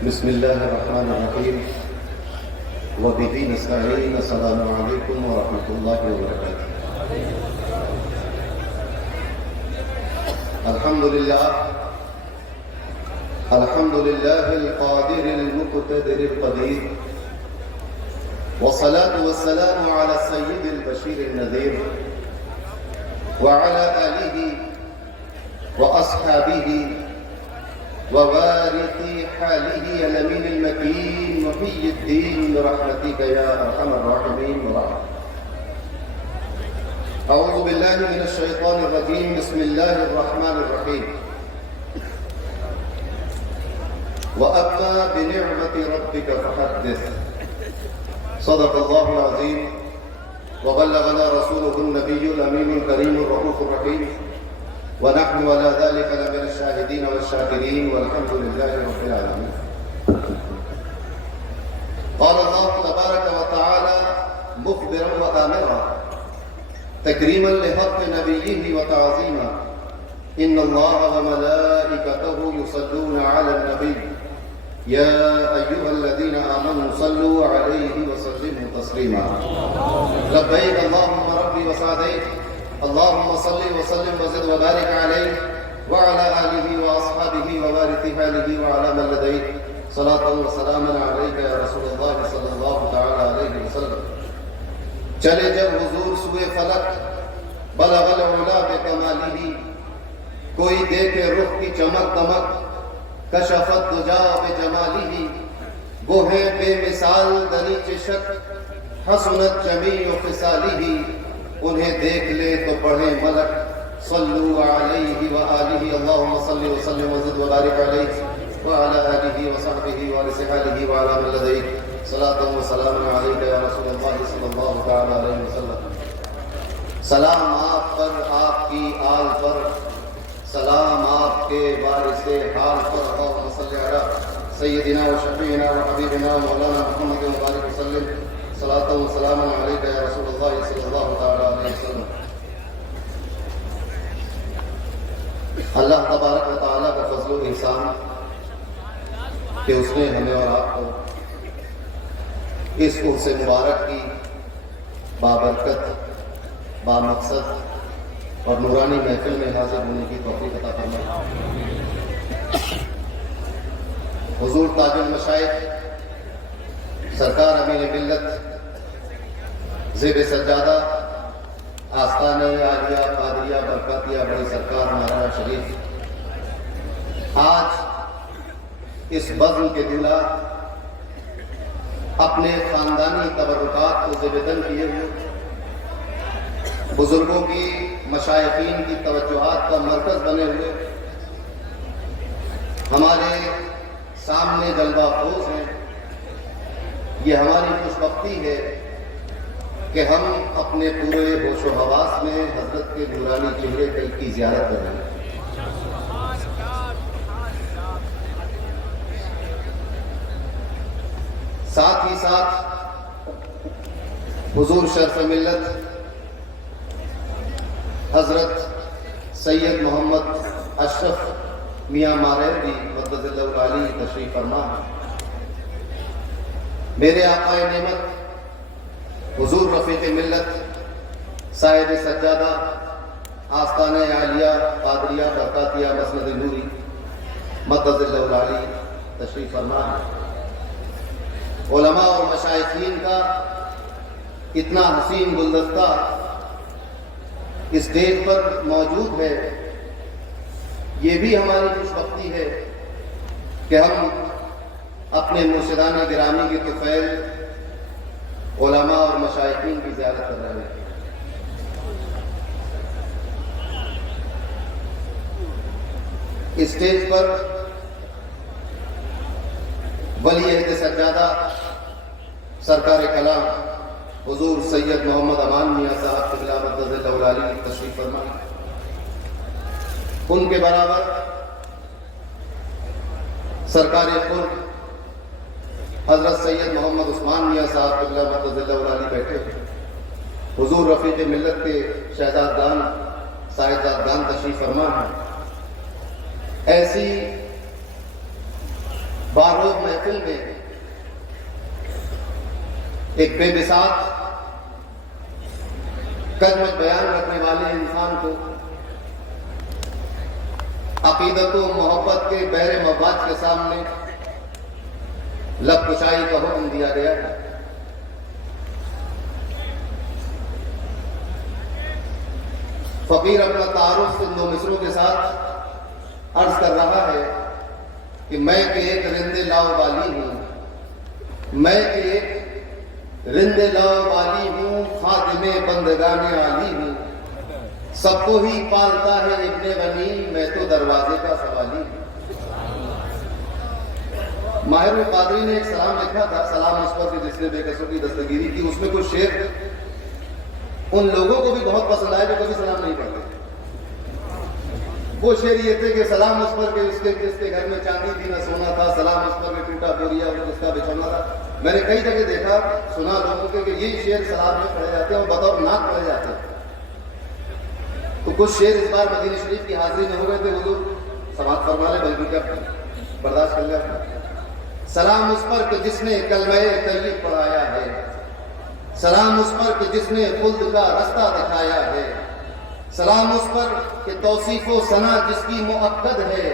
بسم الله الرحمن الرحيم وبه نستعين. السلام عليكم ورحمة الله وبركاته. الحمد لله القادر المقتدر القدير، والصلاة والسلام على السيد البشير النذير وعلى آله وأصحابه ووارث حاله الأمين المكين محيي الدين برحمتك يا أرحم الراحمين. أعوذ بالله من الشيطان الرجيم. بسم الله الرحمن الرحيم. وأما بنعمة ربك فحدث. صدق الله العظيم وبلغنا رسوله النبي الأمين الكريم الرؤوف الرحيم، ونحن على ذلك لمن الشاهدين والشاكرين، والحمد لله رب العالمين. قال الله تبارك وتعالى مخبرا وآمرا تكريما لحق نبيه وتعظيما: إن الله وملائكته يصلون على النبي يا أيها الذين آمنوا صلوا عليه وسلموا تسليما. لبيك اللهم ربي وسعديك، اللهم صل وسلم وزد وبارك عليه وعلى آله وأصحابه ووارث حاله وعلى من لديه. صلاة وسلاما عليك يا رسول الله صلی اللہ تعالی علیہ وسلم. چلے جب حضور سوئے فلک بلغ العلا بکمالہ، کوئی دیکھے رخ کی چمک دمک کشفت دجا بجمالہ. وہ ہے بے مثال دریچ شک حسنت جمیع خصالہ. انہیں دیکھ لے تو پڑھیں ملک صلو علیہ وآلہ. اللہم صلی وسلم وزد وبارک علیہ وعلى آلہ وصحبہ وارث حالہ وعلى من لدیہ. صلاۃ و سلام علیک یا رسول اللہ صلی اللہ تعالی علیہ وسلم. سلام آپ پر، آپ کی آل پر، سلام آپ کے وارث حال پر. اللہم صلی علی سیدنا و شفیعنا و حبیبنا مولانا محمد مبارک وسلم. صلاۃ و سلام علیک یا رسول اللہ صلی اللہ تعالی علیہ وسلم. اللہ تبارک و تعالیٰ کا فضل و احسان کہ اس نے ہمیں اور آپ کو اس عرص مبارک کی بابرکت، بامقصد اور نورانی محفل میں حاضر ہونے کی توفیق عطا فرمائے. حضور تاج المشائخ سرکار امین ملت زیب سجادہ آستانِ عالیہ قادریہ برکاتیہ بڑی سرکار مہاراجہ شریف آج اس بزم کے دلہ اپنے خاندانی تبرکات کو زیبدن کیے ہوئے بزرگوں کی، مشائخین کی توجہات کا مرکز بنے ہوئے ہمارے سامنے جلوہ افروز ہیں. یہ ہماری خوش بختی ہے کہ ہم اپنے پورے ہوش و حواس میں حضرت کے نورانی چہرے کی زیارت کر رہے ہیں. ساتھ ہی ساتھ حضور شرف ملت حضرت سید محمد اشرف میاں ماریرڈی مقدس اللہ العالی تشریف فرما ہے. میرے آقا نعمت حضور رفیق ملت صاحب سجادہ آستانہ عالیہ قادریہ برکاتیہ مسند نوری مقدس اللہ العالی تشریف فرما ہے. علماء اور مشائخین کا اتنا حسین گلدستہ اسٹیج پر موجود ہے. یہ بھی ہماری خوش بختی ہے کہ ہم اپنے مرشدان گرامی کے طفیل علماء اور مشائخین کی زیارت کر رہے ہیں. اسٹیج پر ولی عہد سجادہ سرکار کلام حضور سید محمد امان میاں صاحب قبلہ مقدس اللہ العالی تشریف فرما. ان کے برابر سرکار خود حضرت سید محمد عثمان میاں صاحب قبلہ مقدس اللہ العالی بیٹھے ہوئے. حضور رفیق ملت کے شہزادگان صاحبزادگان تشریف فرما ہیں. ایسی باروب محفل میں ایک بے مثال کلمت بیان رکھنے والے انسان کو عقیدت و محبت کے بحر مواج کے سامنے لب کشائی کا حکم دیا گیا ہے۔ فقیر اپنا تعارف ان دو مصروں کے ساتھ عرض کر رہا ہے کہ میں کہ ایک رند لاؤ والی ہوں، میں کہ ایک رند لاؤ والی ہوں، خادم بندگان عالی ہوں، سب کو ہی پالتا ہے ابن غنی، میں تو دروازے کا سوالی ہوں۔ ماہر القادری نے ایک سلام لکھا تھا، سلام اس پر کہ جس نے بے کسوں کی دستگیری کی، اس میں کچھ شعر ان لوگوں کو بھی بہت پسند آئے جو کبھی سلام نہیں پڑھتے۔ وہ شعر یہ تھے کہ سلام اس پر کہ جس کے گھر میں چاندی تھی نہ سونا تھا، سلام اس پر کہ ٹوٹا بوریا اور جس کا بچھونا تھا۔ میں نے کئی جگہ دیکھا سنا لوگوں کے کہ یہ شعر سلام میں پڑھے جاتے ہیں اور بطور نعت پڑھے جاتے ہیں۔ تو کچھ شعر اس بار مدینہ شریف کی حاضری میں ہو گئے تھے، حضور سماعت فرما لیں، بلکہ کیا برداشت کر لیں۔ سلام اس پر کہ جس نے کلمہ طیب پڑھایا ہے، سلام اس پر کہ جس نے خلد کا رستہ دکھایا ہے، سلام اس پر کہ توصیف و ثنا جس کی مؤکد ہے،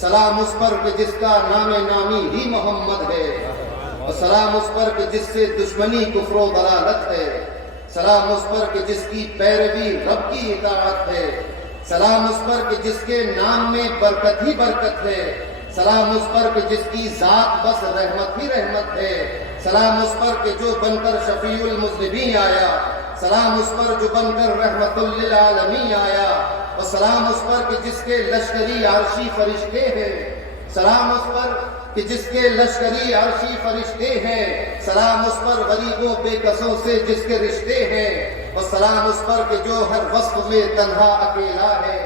سلام اس پر کہ جس کا نام نامی ہی محمد ہے، اور سلام اس پر کہ جس سے دشمنی کفر و ضلالت ہے، سلام اس پر کہ جس کی پیروی رب کی اطاعت ہے، سلام اس پر کہ جس کے نام میں برکت ہی برکت ہے، سلام اس پر کہ جس کی ذات بس رحمت ہی رحمت ہے، سلام اس پر کہ جو بن کر شفیع المذنبین آیا، سلام اس پر جو بن کر رحمت للعالمین آیا، اور سلام اس پر کہ جس کے لشکری عرشی فرشتے ہیں، سلام اس پر کہ جس کے لشکری عرشی فرشتے ہیں، سلام اس پر غریبوں بے کسوں سے جس کے رشتے ہیں، اور سلام اس پر کہ جو ہر وصف میں تنہا اکیلا ہے،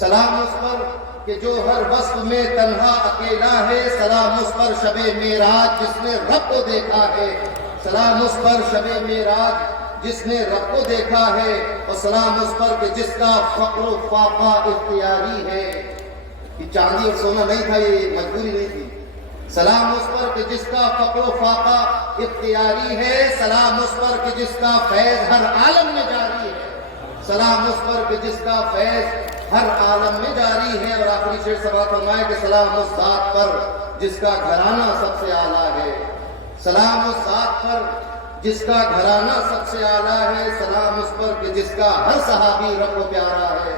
سلام اس پر کہ جو ہر وصف میں تنہا اکیلا ہے، سلام اس پر شب معراج جس نے رب کو دیکھا ہے، سلام اس پر شب معراج جس نے رب کو دیکھا ہے، اور سلام اس پر کہ جس کا فقر و فاقہ اختیاری ہے۔ یہ چاندی اور سونا نہیں تھا، یہ مجبوری نہیں تھی۔ سلام اس پر کہ جس کا فقر و فاقہ اختیاری ہے، سلام اس پر کہ جس کا فیض ہر عالم میں جاری ہے، سلام اس پر کہ جس کا فیض ہر عالم میں جاری ہے۔ اور آخری شعر سماعت فرمائے کہ سلام اس ذات پر جس کا گھرانہ سب سے اعلیٰ ہے، سلام اس ذات پر جس کا گھرانہ سب سے اعلیٰ ہے، سلام اس پر کہ جس کا ہر صحابی رب کو پیارا ہے،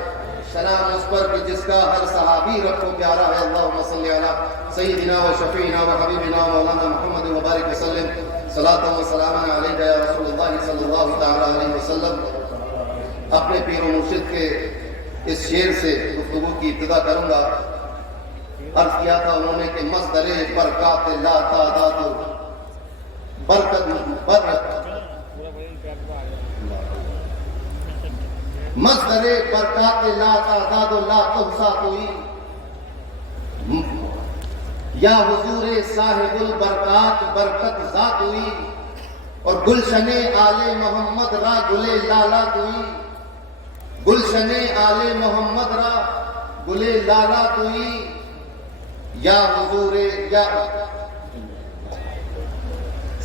سلام اس پر کہ جس کا ہر صحابی رب کو پیارا ہے۔ اللہم صلی علی سیدنا و شفیعنا و حبیبنا مولانا محمد وبارک وسلم، صلاۃ و سلام علیک یا رسول اللہ صلی اللہ تعالی علیہ وسلم۔ اپنے پیر و مرشد کے اس شعر سے گفتگو کی ابتدا کروں گا۔ عرض کیا تھا انہوں نے کہ مصدر برکات لا تعداد برکت مصدر برکات لا تعداد لا تحصا کوئی، یا حضور صاحب البرکات برکت ذات ہوئی، اور گلشن آل محمد را گلے لالا کوئی، گلشن آل محمد را گلے لالا کوئی، یا حضور یا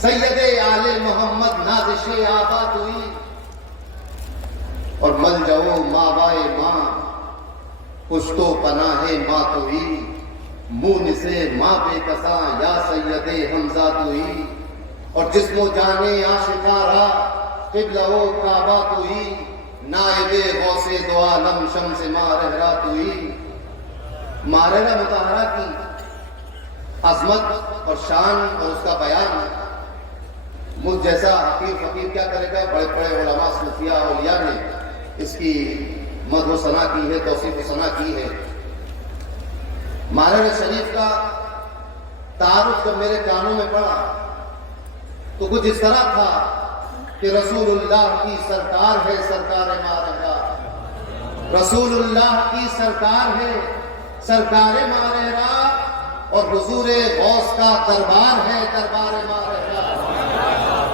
سید آل محمد نازش آباد ہوئی، اور ملجؤ ماوائے ماں پشتو پناہ ماں توئی، مون سے ماں بے کساں یا سید حمزہ توئی، اور جسم و جانے آشکارا قبلہ و کعبہ توئی، نائب غوث دو عالم شمس ماں رہرا توئی۔ مارحلہ مطہرہ کی عظمت اور شان اور اس کا بیان مجھ جیسا حقیر فقیر کیا کرے گا؟ بڑے بڑے علماء صوفیاء اولیاء نے اس کی مدح و ثنا کی ہے، توصیف و ثنا کی ہے۔ مارحلہ شریف کا تعارف جب میرے کانوں میں پڑا تو کچھ اس طرح تھا کہ رسول اللہ کی سرکار ہے سرکار مارحلہ، رسول اللہ کی سرکار ہے سرکار مارحلہ، اور حضور غوث کا دربار ہے دربار مارحلہ،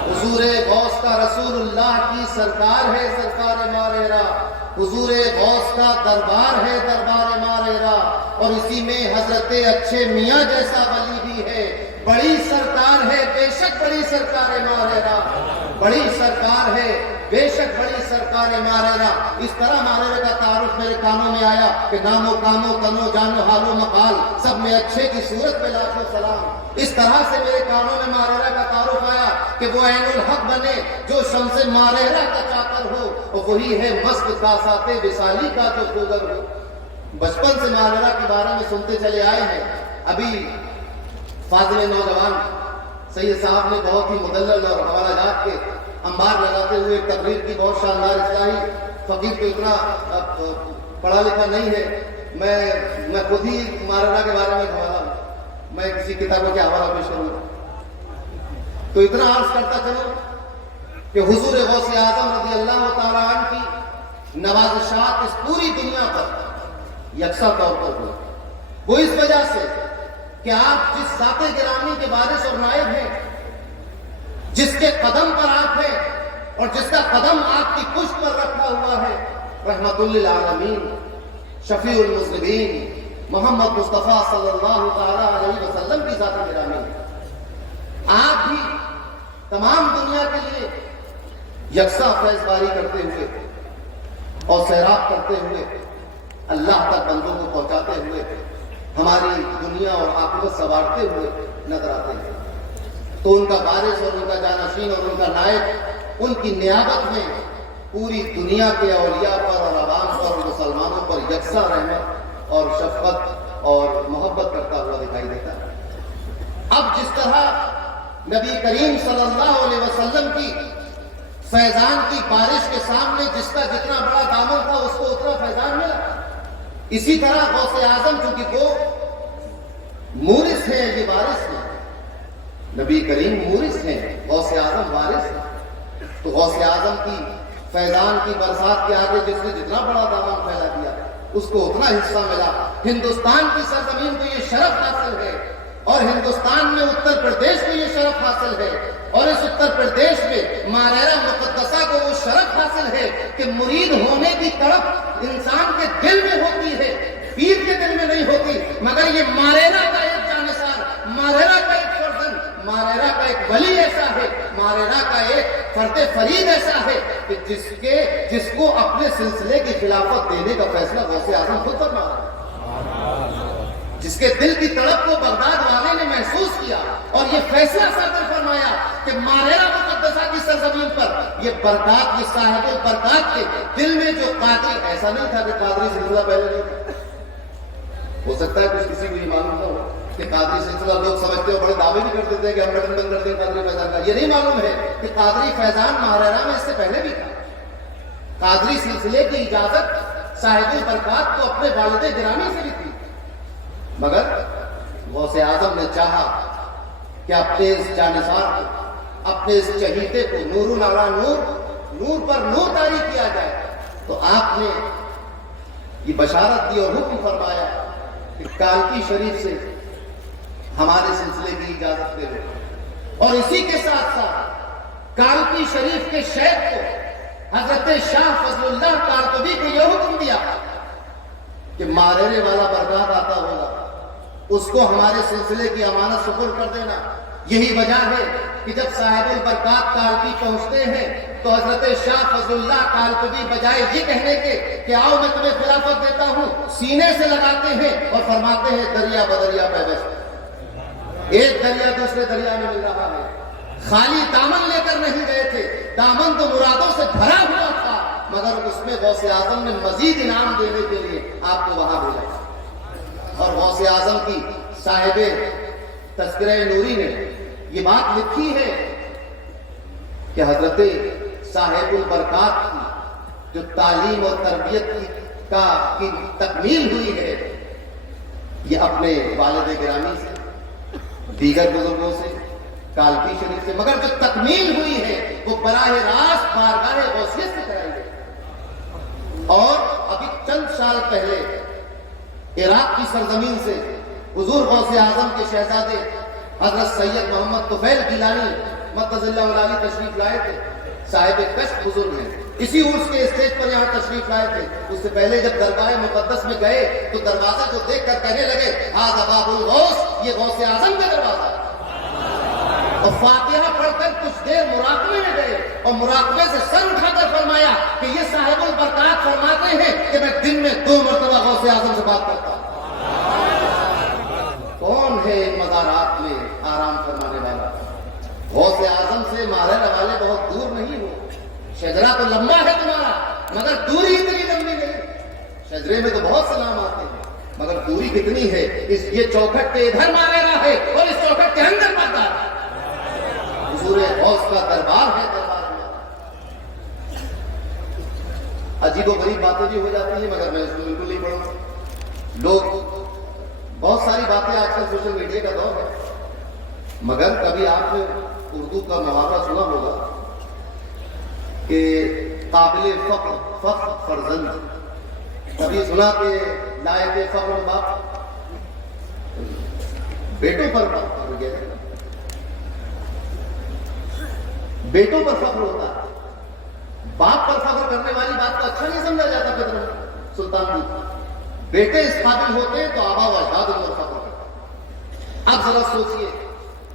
حضور غوث کا رسول اللہ کی سرکار ہے سرکار مارحلہ، حضور غوث کا دربار ہے دربار مارحلہ، اور اسی میں حضرت اچھے میاں جیسا ولی بھی وہی ہے بڑی سرکار ہے بے شک بڑی سرکار ماہرہ، بڑی سرکار ہے بے شک بڑی سرکار ماہرہ۔ اس طرح ماہرہ کا تعارف میرے کانوں میں آیا کہ نام و کام و تن و جان و حال و مقال سب میں اچھے کی صورت پہ لاکھوں سلام۔ اس طرح سے میرے کانوں میں ماہرہ کا تعارف آیا کہ وہ عین الحق بنے جو شمس ماہرہ کا چاکر ہو، اور وہی ہے مست کاسات وصالی کا جو خوگر ہو۔ بچپن سے ماہرہ کے بارے میں سنتے چلے آئے ہیں۔ ابھی فاضل نوجوان سید صاحب نے بہت ہی مدلل اور حوالہ جات کے انبار لگاتے ہوئے ایک تقریر کی، بہت شاندار اصلاحی۔ فقیر تو اتنا پڑھا لکھا نہیں ہے، میں خود ہی ماہرہ کے بارے میں حوالہ ہوں، میں کسی کتابوں کے حوالہ پیش کروں گا تو اتنا عرض کرتا چلوں کہ حضور غوث اعظم رضی اللہ تعالیٰ عنہ کی نوازشات اس پوری دنیا پر یکساں طور پر ہوئی۔ وہ اس وجہ سے کہ آپ جس ذات گرامی کے وارث اور نائب ہیں، جس کے قدم پر آپ ہیں اور جس کا قدم آپ کی پشت پر رکھا ہوا ہے، رحمت للعالمین شفیع المذنبین محمد مصطفیٰ صلی اللہ تعالیٰ علیہ وسلم کی ذات گرامی ہے۔ آپ بھی تمام دنیا کے لیے یکساں فیض باری کرتے ہوئے اور سیراب کرتے ہوئے اللہ تک بندوں کو پہنچاتے ہوئے ہماری دنیا اور عاقبت سنوارتے ہوئے نظر آتے ہیں۔ تو ان کا وارث اور ان کا جانشین اور ان کا نائب ان کی نیابت میں پوری دنیا کے اولیاء پر اور عوام پر اور مسلمانوں پر یکساں رحمت اور شفقت اور محبت کرتا ہوا دکھائی دیتا ہے۔ اب جس طرح نبی کریم صلی اللہ علیہ وسلم کی فیضان کی بارش کے سامنے جس کا جتنا بڑا دامن تھا اس کو اتنا فیضان ملا، اسی طرح غوث اعظم چونکہ وہ مورث ہیں، یہ وارث ہیں، نبی کریم مورث ہیں، غوث اعظم وارث ہیں، تو غوث اعظم کی فیضان کی برسات کے آگے جس نے جتنا بڑا دامن پھیلا دیا اس کو اتنا حصہ ملا۔ ہندوستان کی سرزمین کو یہ شرف حاصل ہے اور ہندوستان میں اتر پردیش کو یہ شرف حاصل ہے، اور اس اتر پردیش میں ماہرہ مقدسہ کو وہ شرف حاصل ہے کہ مرید ہونے کی تڑپ انسان کے دل میں ہوتی ہے، پیر کے دل میں نہیں ہوتی، مگر یہ ماہرہ کا ایک جانثار، ماہرہ کا ایک فرزند، ماہرہ کا ایک ولی ایسا ہے، ماہرہ کا ایک فرد فرید ایسا ہے کہ جس کو اپنے سلسلے کی خلافت دینے کا فیصلہ غوث اعظم خود فرما رہا ہے، جس کے دل کی تڑپ کو بغداد والے نے محسوس کیا اور یہ فیصلہ صادر فرمایا کہ ماہرہ مقدسہ کی سرزمین پر یہ برکات، یہ صاحب البرکات کے دل میں جو قادری، ایسا نہیں تھا کہ قادری سلسلہ پہلے نہیں تھا، ہو سکتا ہے کچھ کسی کو یہ معلوم نہ ہو کہ قادری سلسلہ لوگ سمجھتے ہیں، بڑے دعوے بھی کرتے تھے کہ ہم بٹن بند کرتے ہیں قادری فیضان کا، یہ نہیں معلوم ہے کہ قادری فیضان ماہرہ میں اس سے پہلے بھی تھا۔ قادری سلسلے کی اجازت صاحب البرکات کو اپنے والد گرامی سے بھی تھی، مگر غوث اعظم نے چاہا کہ اپنے اس جانثار کو، اپنے اس چہیتے کو نور علی نور، نور پر نور طاری کیا جائے، تو آپ نے یہ بشارت دی اور حکم فرمایا کہ کالکی شریف سے ہمارے سلسلے کی اجازت دے دو، اور اسی کے ساتھ ساتھ کالکی شریف کے شیخ کو حضرت شاہ فضل اللہ کارکوی کو یہ حکم دیا کہ ماہرے والا برکات آتا ہوگا اس کو ہمارے سلسلے کی امانت سپرد کر دینا۔ یہی وجہ ہے کہ جب صاحب البرکات کالکی پہنچتے ہیں تو حضرت شاہ فضل اللہ کالکوی بجائے یہ کہنے کے کہ آؤ میں تمہیں خلافت دیتا ہوں، سینے سے لگاتے ہیں اور فرماتے ہیں دریا بدریا پیوست، ایک دریا دوسرے دریا میں مل رہا ہے۔ خالی دامن لے کر نہیں گئے تھے، دامن تو مرادوں سے بھرا ہوا تھا، مگر اس میں غوث اعظم نے مزید انعام دینے کے لیے آپ کو وہاں بھیجا، اور غوث اعظم کی صاحب تذکرہ نوری نے یہ بات لکھی ہے کہ حضرت صاحب البرکات کی جو تعلیم اور تربیت کی تکمیل ہوئی ہے یہ اپنے والد گرامی سے، دیگر بزرگوں سے، کالکی شریف سے، مگر جو تکمیل ہوئی ہے وہ براہ راست بارگاہ غوثیت سے کرائی گئی۔ اور ابھی چند سال پہلے عراق کی سرزمین سے حضور غوث اعظم کے شہزادے حضرت سید محمد طفیل گیلانی مدد اللہ علیہ تشریف لائے تھے، صاحب کشف بزرگ ہیں، اسی عرس کے اسٹیج پر یہاں تشریف لائے تھے۔ اس سے پہلے جب درگاہ مقدس میں گئے تو دروازے کو دیکھ کر کہنے لگے ھذا باب الغوث، یہ غوث اعظم کا دروازہ ہے۔ اور فاتحہ پڑھ کر کچھ دیر مراقبے میں گئے اور مراقبے سے سر اٹھا کر فرمایا کہ یہ صاحب البرکات فرماتے ہیں کہ میں دن میں 2 مرتبہ غوث اعظم سے بات کرتا ہوں۔ کون ہے ان مزارات میں آرام فرمانے والا؟ غوث اعظم سے مارنے والے بہت دور نہیں ہو، شجرا تو لمبا ہے تمہارا مگر دوری اتنی لمبی نہیں۔ شجرے میں تو بہت سے نام آتے ہیں مگر دوری کتنی ہے؟ یہ چوکھٹ کے ادھر مارے ہے اور اس چوکھٹ کے اندر مارتا ہے۔ حضور غوث کا دربار ہے، دربار میں عجیب و غریب باتیں بھی ہو جاتی ہیں مگر میں اس کو بالکل نہیں پڑھوں۔ لوگ بہت ساری باتیں، آج کل سوشل میڈیا کا دور ہے، مگر کبھی آپ نے اردو کا محاورہ سنا ہوگا کہ قابل فخر فرزند، کبھی سنا کہ لائق فخر باپ؟ بیٹوں پر بیٹوں پر فخر ہوتا ہے، باپ پر فخر کرنے والی بات کو اچھا نہیں سمجھا جاتا۔ فطر سلطان بھی بیٹے اس قابل ہوتے ہیں تو آبا و اجداد ان پر فخر کرتے ہیں۔ اب ذرا سوچئے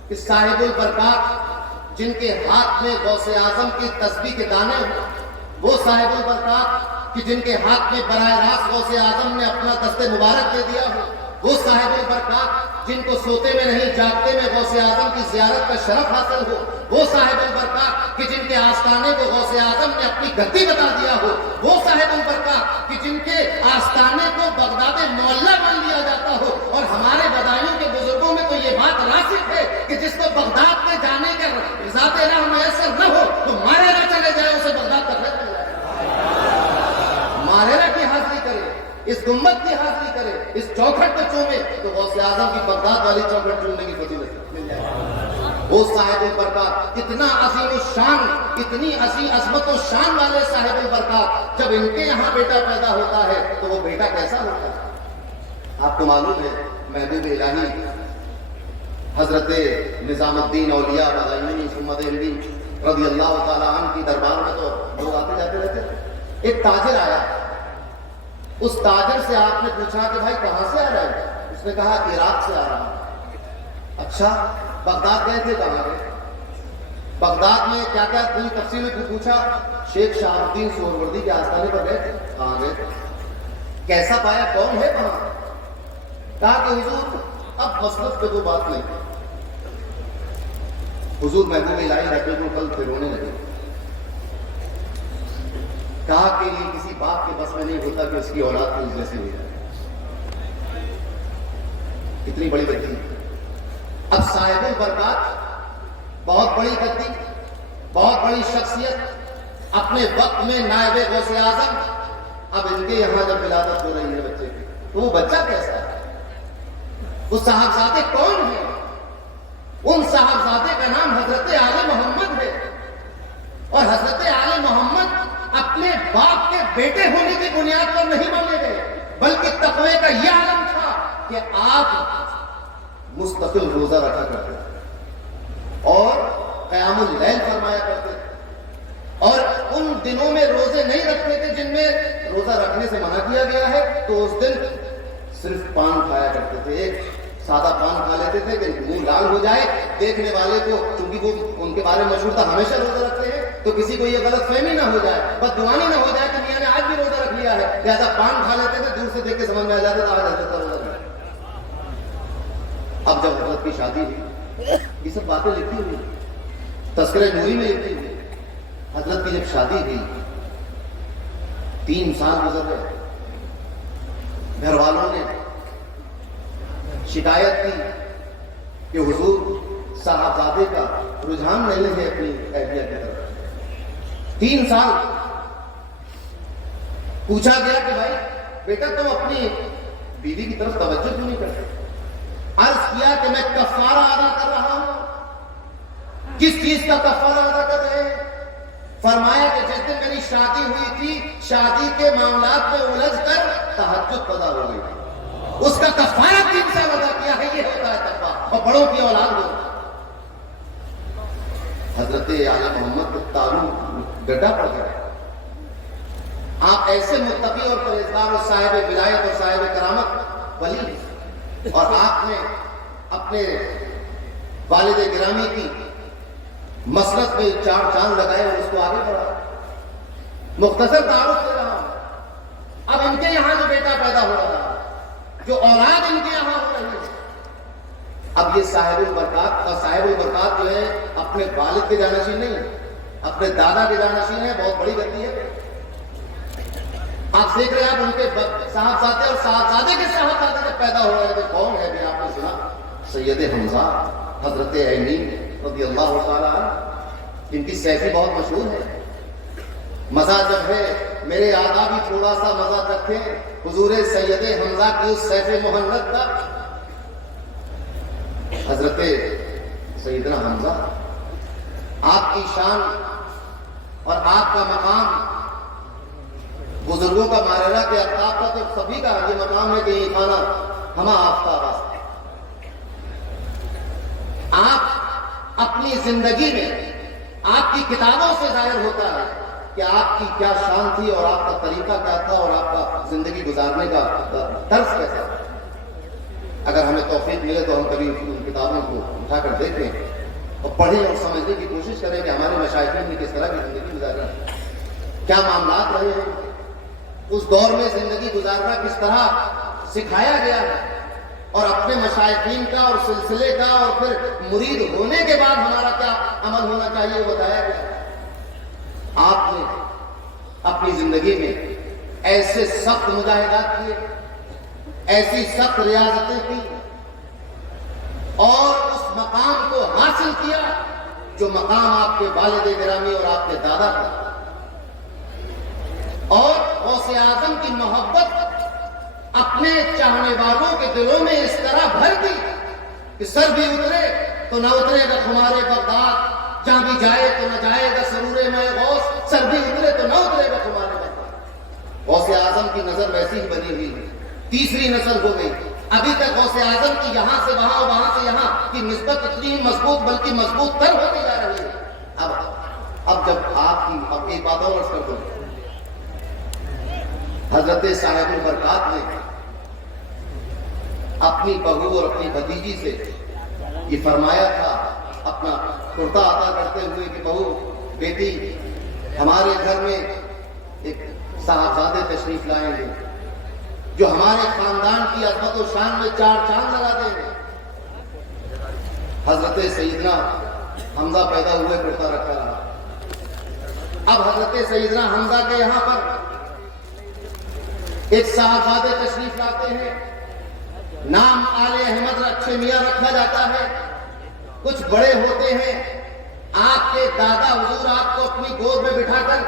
کہ صاحب البرکات جن کے ہاتھ میں غوث اعظم کی تسبیح کے دانے ہو، وہ صاحب البرکات کہ جن کے ہاتھ میں براہ راست غوث اعظم نے اپنا دست مبارک دے دیا ہو، وہ صاحب البرکات جن کو سوتے میں نہیں جاگتے میں غوث اعظم کی زیارت کا شرف حاصل ہو، وہ صاحب البرکات کہ جن کے آستانے کو غوث اعظم نے اپنی گدی بتا دیا ہو، وہ صاحب البرکات کہ جن کے آستانے کو بغداد معلیٰ مان لیا جاتا ہو۔ اور ہمارے بدایوں کے بزرگوں میں تو یہ بات راسخ ہے کہ جس کو بغداد میں جانے کے ذات الہ میسر نہ ہو تو ماریرا چلے جائے، اسے بغداد تک نہ چلے جائے، ماریرا کی حاضری کرے، اس گنبد کی حاضری کرے، اس چوکھٹ پہ چومے تو غوث اعظم کی بغداد والی چوکھٹ چومنے کی فضیلت مل جائے۔ وہ صاحب البرکات کتنا عظیم الشان، کتنی عظیم عظمت و شان والے صاحب البرکات، جب ان کے یہاں بیٹا پیدا ہوتا ہے تو وہ بیٹا کیسا ہوتا ہے؟ آپ کو معلوم ہے محبوب الہی حضرت نظام الدین اولیاء بغیونی سمت علوی رضی اللہ تعالیٰ عنہ کی دربار میں تو لوگ آتے جاتے رہتے تھے۔ ایک تاجر آیا، اس تاجر سے آپ نے پوچھا کہ بھائی کہاں سے آ رہا ہے؟ اس نے کہا عراق سے آ رہا ہوں۔ اچھا، بغداد گئے تھے؟ کہاں گئے؟ بغداد میں کیا کیا پوری تفصیل میں پوچھا؟ شیخ شہاب الدین سہروردی کے آستانے پر گئے تھے؟ کہاں گئے؟ کیسا پایا؟ کون ہے وہاں؟ کہا کہ حضور اب مسلک پہ تو بات نہیں۔ حضور محبوب الہی رقیق القلب پہ رونے لگے، کہا کہ یہ کسی باپ کے بس میں نہیں ہوتا کہ اس کی اولاد کو اس جیسی ہو جائے، اتنی بڑی غلطی۔ اب صاحب البرکات بہت بڑی غلطی، بہت بڑی شخصیت، اپنے وقت میں نائب غوث اعظم، اب ان کے یہاں جب ولادت ہو رہی ہے بچے کی تو وہ بچہ کیسا ہے؟ وہ صاحبزادے کون ہیں؟ ان صاحبزادے کا نام حضرت آل محمد ہے، اور حضرت آل محمد اپنے باپ کے بیٹے ہونے کی بنیاد پر نہیں مانے گئے، بلکہ تقوی کا یہ عالم تھا کہ آپ مستقل روزہ رکھا کرتے تھے اور قیام اللیل فرمایا کرتے تھے، اور ان دنوں میں روزے نہیں رکھتے تھے جن میں روزہ رکھنے سے منع کیا گیا ہے، تو اس دن صرف پان کھایا کرتے تھے، ایک سادہ پان کھا لیتے تھے کہ منہ لال ہو جائے، دیکھنے والے کو، چونکہ وہ ان کے بارے میں مشہور تھا ہمیشہ روزہ رکھتے ہیں، تو کسی کو یہ غلط فہمی نہ ہو جائے، بدگمانی نہ ہو جائے کہ میاں نے آج بھی روزہ رکھ لیا ہے، لہذا پان کھا لیتے تھے، دور سے دیکھ کے سمجھ میں آ جاتا تھا آج حضرت روزہ رکھا۔ اب جب حضرت کی شادی ہوئی، یہ سب باتیں لکھی ہوئی، تذکرہ نوری میں لکھی ہوئی، حضرت کی جب شادی ہوئی 3 سال گزر گئے، گھر والوں نے شکایت کی کہ حضور صاحبزادے کا رجحان نہیں ہے اپنی اہلیہ کی طرف۔ 3 سال پوچھا گیا کہ بھائی بیٹا تم اپنی بیوی کی طرف توجہ کیوں نہیں کرتے؟ عرض کیا کہ میں کفارہ ادا کر رہا ہوں۔ کس چیز کا کفارہ ادا کر رہے ہیں؟ فرمایا کہ جس دن میری شادی ہوئی تھی، شادی کے معاملات میں الجھ کر تہجد قضا ہو گئی تھی، اس کا کفارہ 3 سال ادا کیا ہے، یہ ہوتا ہے تقویٰ، اور بڑوں کی اولاد ہو۔ حضرت آل محمد کو تعلق ڈٹا پڑ گیا. آپ ایسے متقی اور پرہیزگار اور صاحب ولایت اور صاحب کرامت ولی ہیں، اور آپ نے اپنے والد گرامی کی مسلک میں 4 چاند لگائے اور اس کو آگے بڑھا. مختصر تعارف دے رہا ہوں. اب ان کے یہاں جو بیٹا پیدا ہو رہا، جو اولاد ان کے یہاں ہو رہی ہے، اب یہ صاحب البرکات، اور صاحب البرکات جو ہے اپنے والد کے جانشین نہیں ہے، اپنے دادا کے جانشین ہے. بہت بڑی غلطی ہے. آپ دیکھ رہے ہیں، آپ ان کے صاحبزادے اور صاحبزادے کے صاحبزادے جب پیدا ہو رہے تھے، کون ہے بھی آپ نے سنا؟ سید حمزہ حضرت عینی رضی اللہ تعالیٰ عنہ. ان کی سیفی بہت مشہور ہے. مزہ جب ہے میرے آقا بھی تھوڑا سا مزہ رکھیں حضور سید حمزہ کی اس سیف مہند کا. حضرت سیدنا حمزہ، آپ کی شان اور آپ کا مقام بزرگوں کا ماررہ کے افتاب کا تو سبھی کا یہ مقام ہے کہ یہ کھانا ہما آفتاب ہے. آپ اپنی زندگی میں آپ کی کتابوں سے ظاہر ہوتا ہے کہ آپ کی کیا شان تھی اور آپ کا طریقہ کیا تھا اور آپ کا زندگی گزارنے کا طرز کیسا تھا. اگر ہمیں توفیق ملے تو ہم کبھی ان کتابوں کو اٹھا کر دیکھیں اور پڑھیں اور سمجھنے کی کوشش کریں کہ ہمارے مشائخین نے کس طرح کی زندگی گزاری، کیا معاملات رہے ہیں، اس دور میں زندگی گزارنا کس طرح سکھایا گیا ہے، اور اپنے مشائخین کا اور سلسلے کا اور پھر مرید ہونے کے بعد ہمارا کیا عمل ہونا چاہیے بتایا گیا. آپ نے اپنی زندگی میں ایسے سخت مجاہدات کیے، ایسی سخت ریاضتیں کی اور اس مقام کو حاصل کیا جو مقام آپ کے والد گرامی اور آپ کے دادا کا. اور غوث اعظم کی محبت اپنے چاہنے والوں کے دلوں میں اس طرح بھر دی کہ سر بھی اترے تو نہ اترے گا خمارے بغداد، جہاں بھی جائے تو نہ جائے گا سرور میں غوث، سر بھی اترے تو نہ اترے گا خمارے بغداد. غوث اعظم کی نظر ویسی ہی بنی ہوئی ہے. تیسری نسل ہو گئی. ابھی تک غوث اعظم کی یہاں سے وہاں اور وہاں سے یہاں کی نسبت اتنی مضبوط بلکہ مضبوط تر ہوتی جا رہی ہے. اب جب آپ کی اب ایک بات اور کر دوں، حضرت صاحب البرکات نے اپنی بہو اور اپنی بھتیجی سے یہ فرمایا تھا اپنا کرتا عطا کرتے ہوئے کہ بہو بیٹی ہمارے گھر میں ایک صاحبزادے تشریف لائیں گے جو ہمارے خاندان کی عظمت و شان میں 4 چاند لگا دیں گے. حضرت سیدنا حمزہ پیدا ہوئے کرتا رکھا رہا. اب حضرت سیدنا حمزہ کے یہاں پر ایک صاحبزادے تشریف لاتے ہیں، نام آل احمد اچھے میاں رکھا جاتا ہے. کچھ بڑے ہوتے ہیں، آپ کے دادا حضور آپ کو اپنی گود میں بٹھا کر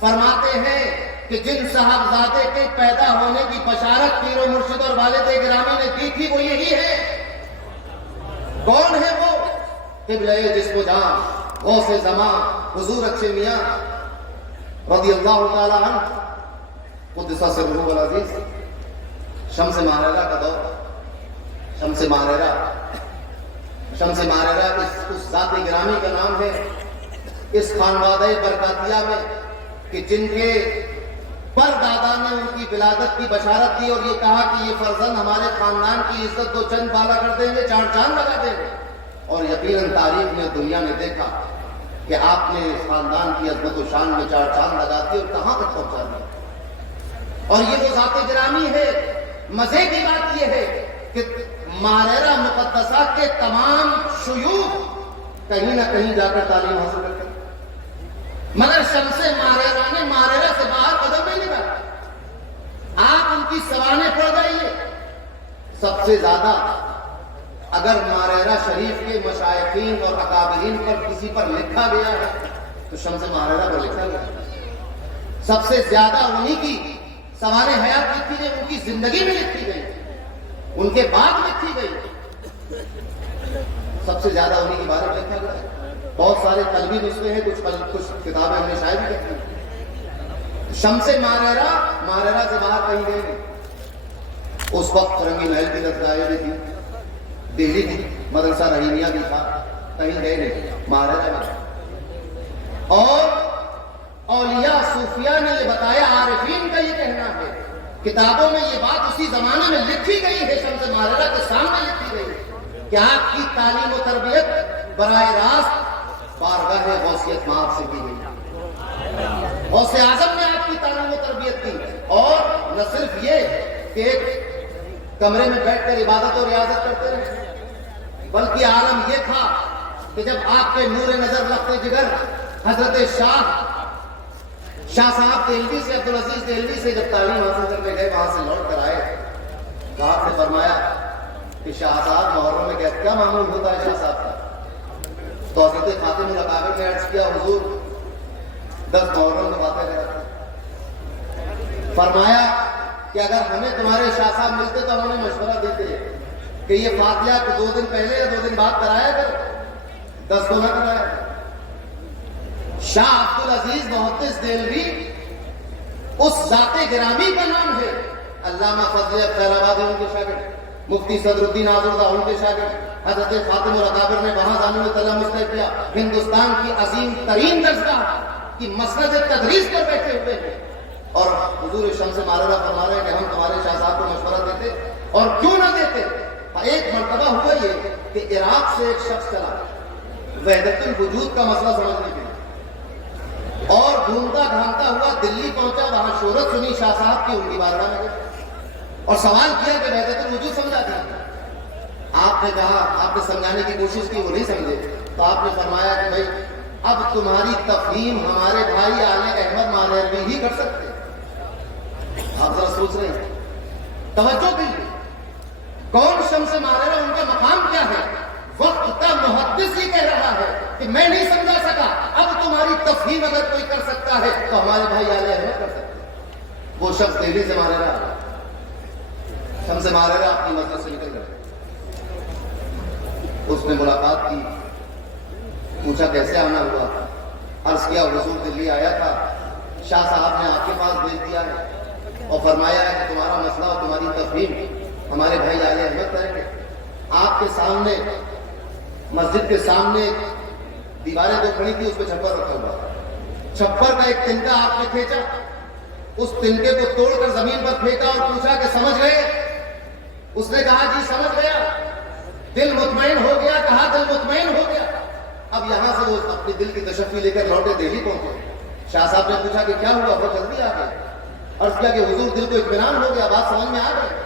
فرماتے ہیں کہ جن صاحبزادے کے پیدا ہونے کی بشارت پیر و مرشد اور والد گرامی نے دی تھی وہ یہی ہے. کون ہے وہ؟ قبلہ جسم و جان غوث زمان حضور اچھے میاں رضی اللہ تعالی عنہ قدس سرہ العزیز. شمس ماہرہ کا دور، شمس ماہرہ اس ذات گرامی کا نام ہے. اس خانوادہ برکاتیہ میں کہ جن کے پر دادا نے ان کی ولادت کی بشارت دی اور یہ کہا کہ یہ فرزند ہمارے خاندان کی عزت 2 چند بالا کر دیں گے، 4 چاند لگا دیں گے. اور یقیناً تاریخ میں دنیا نے دیکھا کہ آپ نے اس خاندان کی عظمت و شان میں 4 چاند لگا دی اور کہاں تک پہنچا دیا. اور یہ وہ ذات گرامی ہے. مزے کی بات یہ ہے کہ ماہرہ مقدسہ کے تمام شیوخ کہیں نہ کہیں جا کر تعلیم حاصل کرتے ہیں، مگر شمس ماہرہ نے ماہرہ سے باہر قدم نہیں لگایا. آپ ان کی سوانح پڑھ جائیے. سب سے زیادہ اگر ماہرہ شریف کے مشائخین اور اکابرین پر کسی پر لکھا گیا ہے تو شمس ماہرہ پر لکھا گیا ہے. سب سے زیادہ انہی کی سوانح حیات لکھی گئی، ان کی زندگی میں لکھی گئی، ان کے بعد لکھی گئی. سب سے زیادہ انہی کے بارے میں لکھا گیا ہے. بہت سارے قلبی نسخے ہیں، کچھ کتابیں ہم نے شائع بھی کرتی ہیں. شمس ماہرہ سے باہر کہیں گئے نہیں. اس وقت فرنگی محل کی دستگاہیں بھی تھی، دہلی کی مدرسہ رحیمیہ بھی تھا، کہیں گئے نہیں ماہرہ میں. اور اولیاء صوفیاء نے یہ بتایا، عارفین کا یہ کہنا ہے، کتابوں میں یہ بات اسی زمانے میں لکھی گئی ہے، شمس ماہرہ کے سامنے لکھی گئی ہے کہ آپ کی تعلیم و تربیت براہ راست بارگاہ غوثیت مآب سے کی گئی، غوث اعظم نے آپ کی تعلیم و تربیت کی، اور نہ صرف یہ کہ ایک کمرے میں بیٹھ کر عبادت اور ریاضت کرتے رہے، بلکہ عالم یہ تھا کہ جب آپ کے نور نظر رخت جگر حضرت شاہ صاحب دہلوی سے، عبدالعزیز دہلوی سے جب تعلیم حاصل کرنے گئے، وہاں سے لوٹ کر آئے تو آپ نے فرمایا کہ شاہ صاحب محرم میں کیا معمول ہوتا ہے شاہ صاحب کا؟ تو حضرت خاتم الاکابر نے عرض کیا، حضور 10 محرم کو باتیں کرتے، فرمایا کہ اگر ہمیں تمہارے شاہ صاحب ملتے تو ہم انہیں مشورہ دیتے کہ یہ فاتحہ کو 2 دن پہلے یا 2 دن بعد کرایا کر، 10 کو نہ کرایا۔ شاہ عبدالعزیز محدث دہلوی اس ذات گرامی کا نام ہے، علامہ فضل خیر آبادی ان کے شاگرد، مفتی صدر الدین آزردہ ان کے شاگرد، حضرت خاتم الاکابر نے وہاں جانے میں طلب مستحق کیا، ہندوستان کی عظیم ترین درسگاہ کی مسند تدریس پر بیٹھے ہوئے ہیں، اور حضور شمس ماہرہ فرما رہے ہیں کہ ہم تمہارے شاہ صاحب کو مشورہ دیتے، اور کیوں نہ دیتے۔ ایک مرتبہ ہوا یہ کہ عراق سے ایک شخص چلا وحدت الوجود کا مسئلہ سمجھنے کے لیے، اور ڈھونڈتا ڈھانڈتا ہوا دلی پہنچا، وہاں شہرت سنی شاہ صاحب کی، ان کی بارگاہ میں گئے اور سوال کیا کہ وحدت الوجود سمجھا دیا؟ آپ نے کہا، آپ نے سمجھانے کی کوشش کی، وہ نہیں سمجھے، تو آپ نے فرمایا کہ بھائی اب تمہاری تفہیم ہمارے بھائی آل احمد مانیروی ہی کر سکتے۔ آپ ذرا سوچ رہے ہیں، توجہ دیجیے، کون شمس ماہرہ، ان کا مقام کیا ہے؟ وقت کا محدث یہ کہہ رہا ہے کہ میں نہیں سمجھا سکا، اب تمہاری تفہیم اگر کوئی کر سکتا ہے تو ہمارے بھائی آل احمد کر سکتے ہیں۔ وہ شخص دہلی سے ماہرہ، شمس ماہرہ اپنی مسجد سے نکل گئے، اس نے ملاقات کی، پوچھا کیسے آنا ہوا، عرض کیا حضور دلی آیا تھا، شاہ صاحب نے آپ کے پاس بھیج دیا ہے اور فرمایا ہے کہ تمہارا مسئلہ اور تمہاری تفہیم ہمارے بھائی آل احمد کریں گے۔ آپ کے سامنے، مسجد کے سامنے دیواریں 2 کھڑی تھی، اس پہ چھپر رکھا ہوا، چھپر کا ایک تنکا آپ نے کھینچا، اس تنکے کو توڑ کر زمین پر پھینکا اور پوچھا کہ سمجھ گئے؟ اس نے کہا جی سمجھ گیا۔ دل مطمئن ہو گیا؟ کہا دل مطمئن ہو گیا۔ اب یہاں سے وہ اپنے دل کی تشفی لے کر لوٹے، دہلی پہنچے۔ شاہ صاحب نے پوچھا کہ کیا ہوا؟ وہ جلدی آ گئے، عرض کیا کہ حضور دل کو اطمینان ہو گیا، بات سمجھ میں آ گئی۔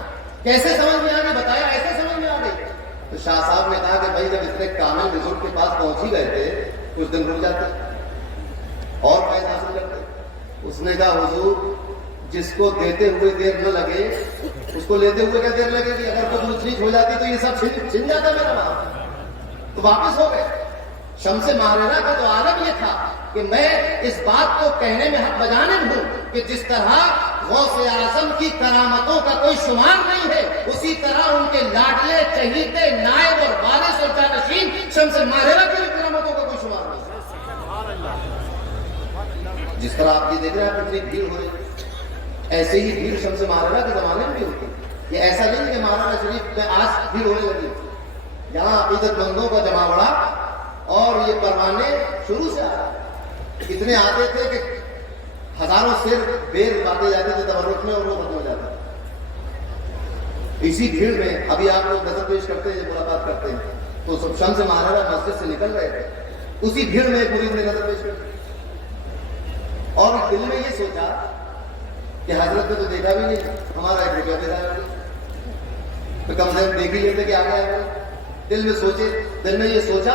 کیسے سمجھ میں آ گئی؟ بتایا ایسے سمجھ میں آ گئی۔ تو شاہ صاحب نے کہا کہ بھائی جب اتنے کامل بزرگ کے پاس پہنچ ہی گئے تھے، کچھ دن رک جاتے اور فائدہ حاصل کرتے۔ اس نے کہا حضور جس کو دیتے ہوئے دیر نہ لگے اس کو لیتے ہوئے کیا دیر لگے گی؟ اگر کچھ اونچ نیچ ہو جاتی تو یہ سب چھن جاتا میرا وہاں، تو واپس ہو گئے۔ شمس ماہرہ کا تو عالم یہ تھا کہ میں اس بات کو کہنے میں حق بجانب ہوں کہ جس طرح غوث اعظم کی کرامتوں کا کوئی شمار نہیں ہے، اسی طرح ان کے لاڈلے، چہیتے، نائب اور وارث اور جانشین شمس ماہرہ کی کرامتوں کا کوئی شمار نہیں ہے۔ جس طرح آپ یہ دیکھ رہے ہیں کتنی بھیڑ ہو رہی ہے، ایسے ہی بھیڑ شمس ماہرہ کے زمانے میں بھی ہوتی ہے۔ یہ ایسا نہیں کہ ماہرہ شریف میں آج بھیڑ ہونے لگی، یہاں عقیدت مندوں کا جمع بڑا، اور یہ پروانے شروع سے اتنے آتے تھے کہ ہزاروں سیر بیر باتے جاتے تھے تبرک میں اور وہ ختم ہو جاتا۔ اسی بھیڑ میں ابھی آپ لوگ نظر پیش کرتے ہیں، ملاقات کرتے ہیں، تو سب شمس ماہرہ مسجد سے نکل رہے تھے، اسی بھیڑ میں پولیس نے نظر پیش کرتے اور دل میں یہ سوچا کہ حضرت نے تو دیکھا بھی نہیں، ہمارا 1 روپیہ دے رہا ہے، تو کم سے کم دیکھ ہی لیتے کہ آگے آئے۔ دل میں سوچے، دل میں یہ سوچا،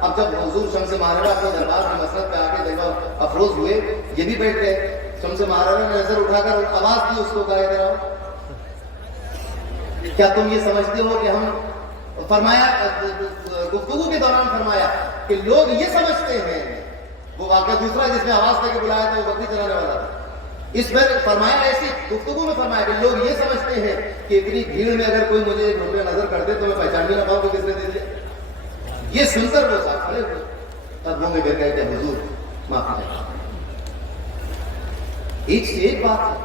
اب جب حضور شمس ماہرہ اپنے دربار میں مسجد پہ آ کے دیکھا افروز ہوئے، یہ بھی بیٹھ گئے۔ شمس ماہرہ نے نظر اٹھا کر آواز دی اس کو، کہا ادھر آؤ، کیا تم یہ سمجھتے ہو کہ ہم، فرمایا گفتگو کے دوران فرمایا کہ لوگ یہ سمجھتے ہیں، وہ واقعہ دوسرا جس میں آواز دے کے بلایا تھا وہ بکری چلانے والا تھا، اس پر فرمایا ایسی گفتگو میں فرمایا کہ لوگ یہ سمجھتے ہیں کہ اتنی بھیڑ میں اگر کوئی مجھے 1 روپیہ نظر کر دے تو میں پہچان بھی نہ پاؤں کہ کس نے دے دیا۔ یہ سن کر وہ صاحب کھڑے ہوئے، قدموں میں گر گئے کہ حضور معافی چاہیے۔ ایک سے ایک بات ہے،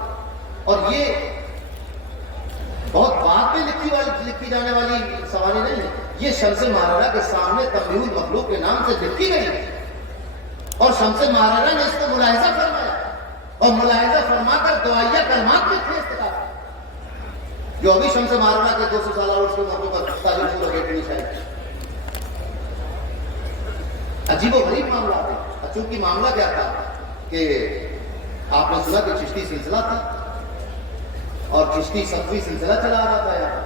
اور یہ بہت بعد میں لکھی جانے والی سواری نہیں ہے، یہ شمس ماہرہ کے سامنے تنبیہ المخلوق کے نام سے لکھی گئی ہے، اور شمس ماہرہ نے اس کو ملاحظہ فرمایا اور ملاحظہ فرما کر دعائیہ کلمات میں تھے استقامت، جو ابھی شمس مارنا کے 200 سالہ عرس کے موقع پر تاجر لگے شاید عجیب و غریب معاملہ تھے. چونکہ معاملہ کیا تھا کہ آپ نے سنا کہ چشتی سلسلہ تھا اور چشتی صفوی سلسلہ چلا رہا تھا یہاں،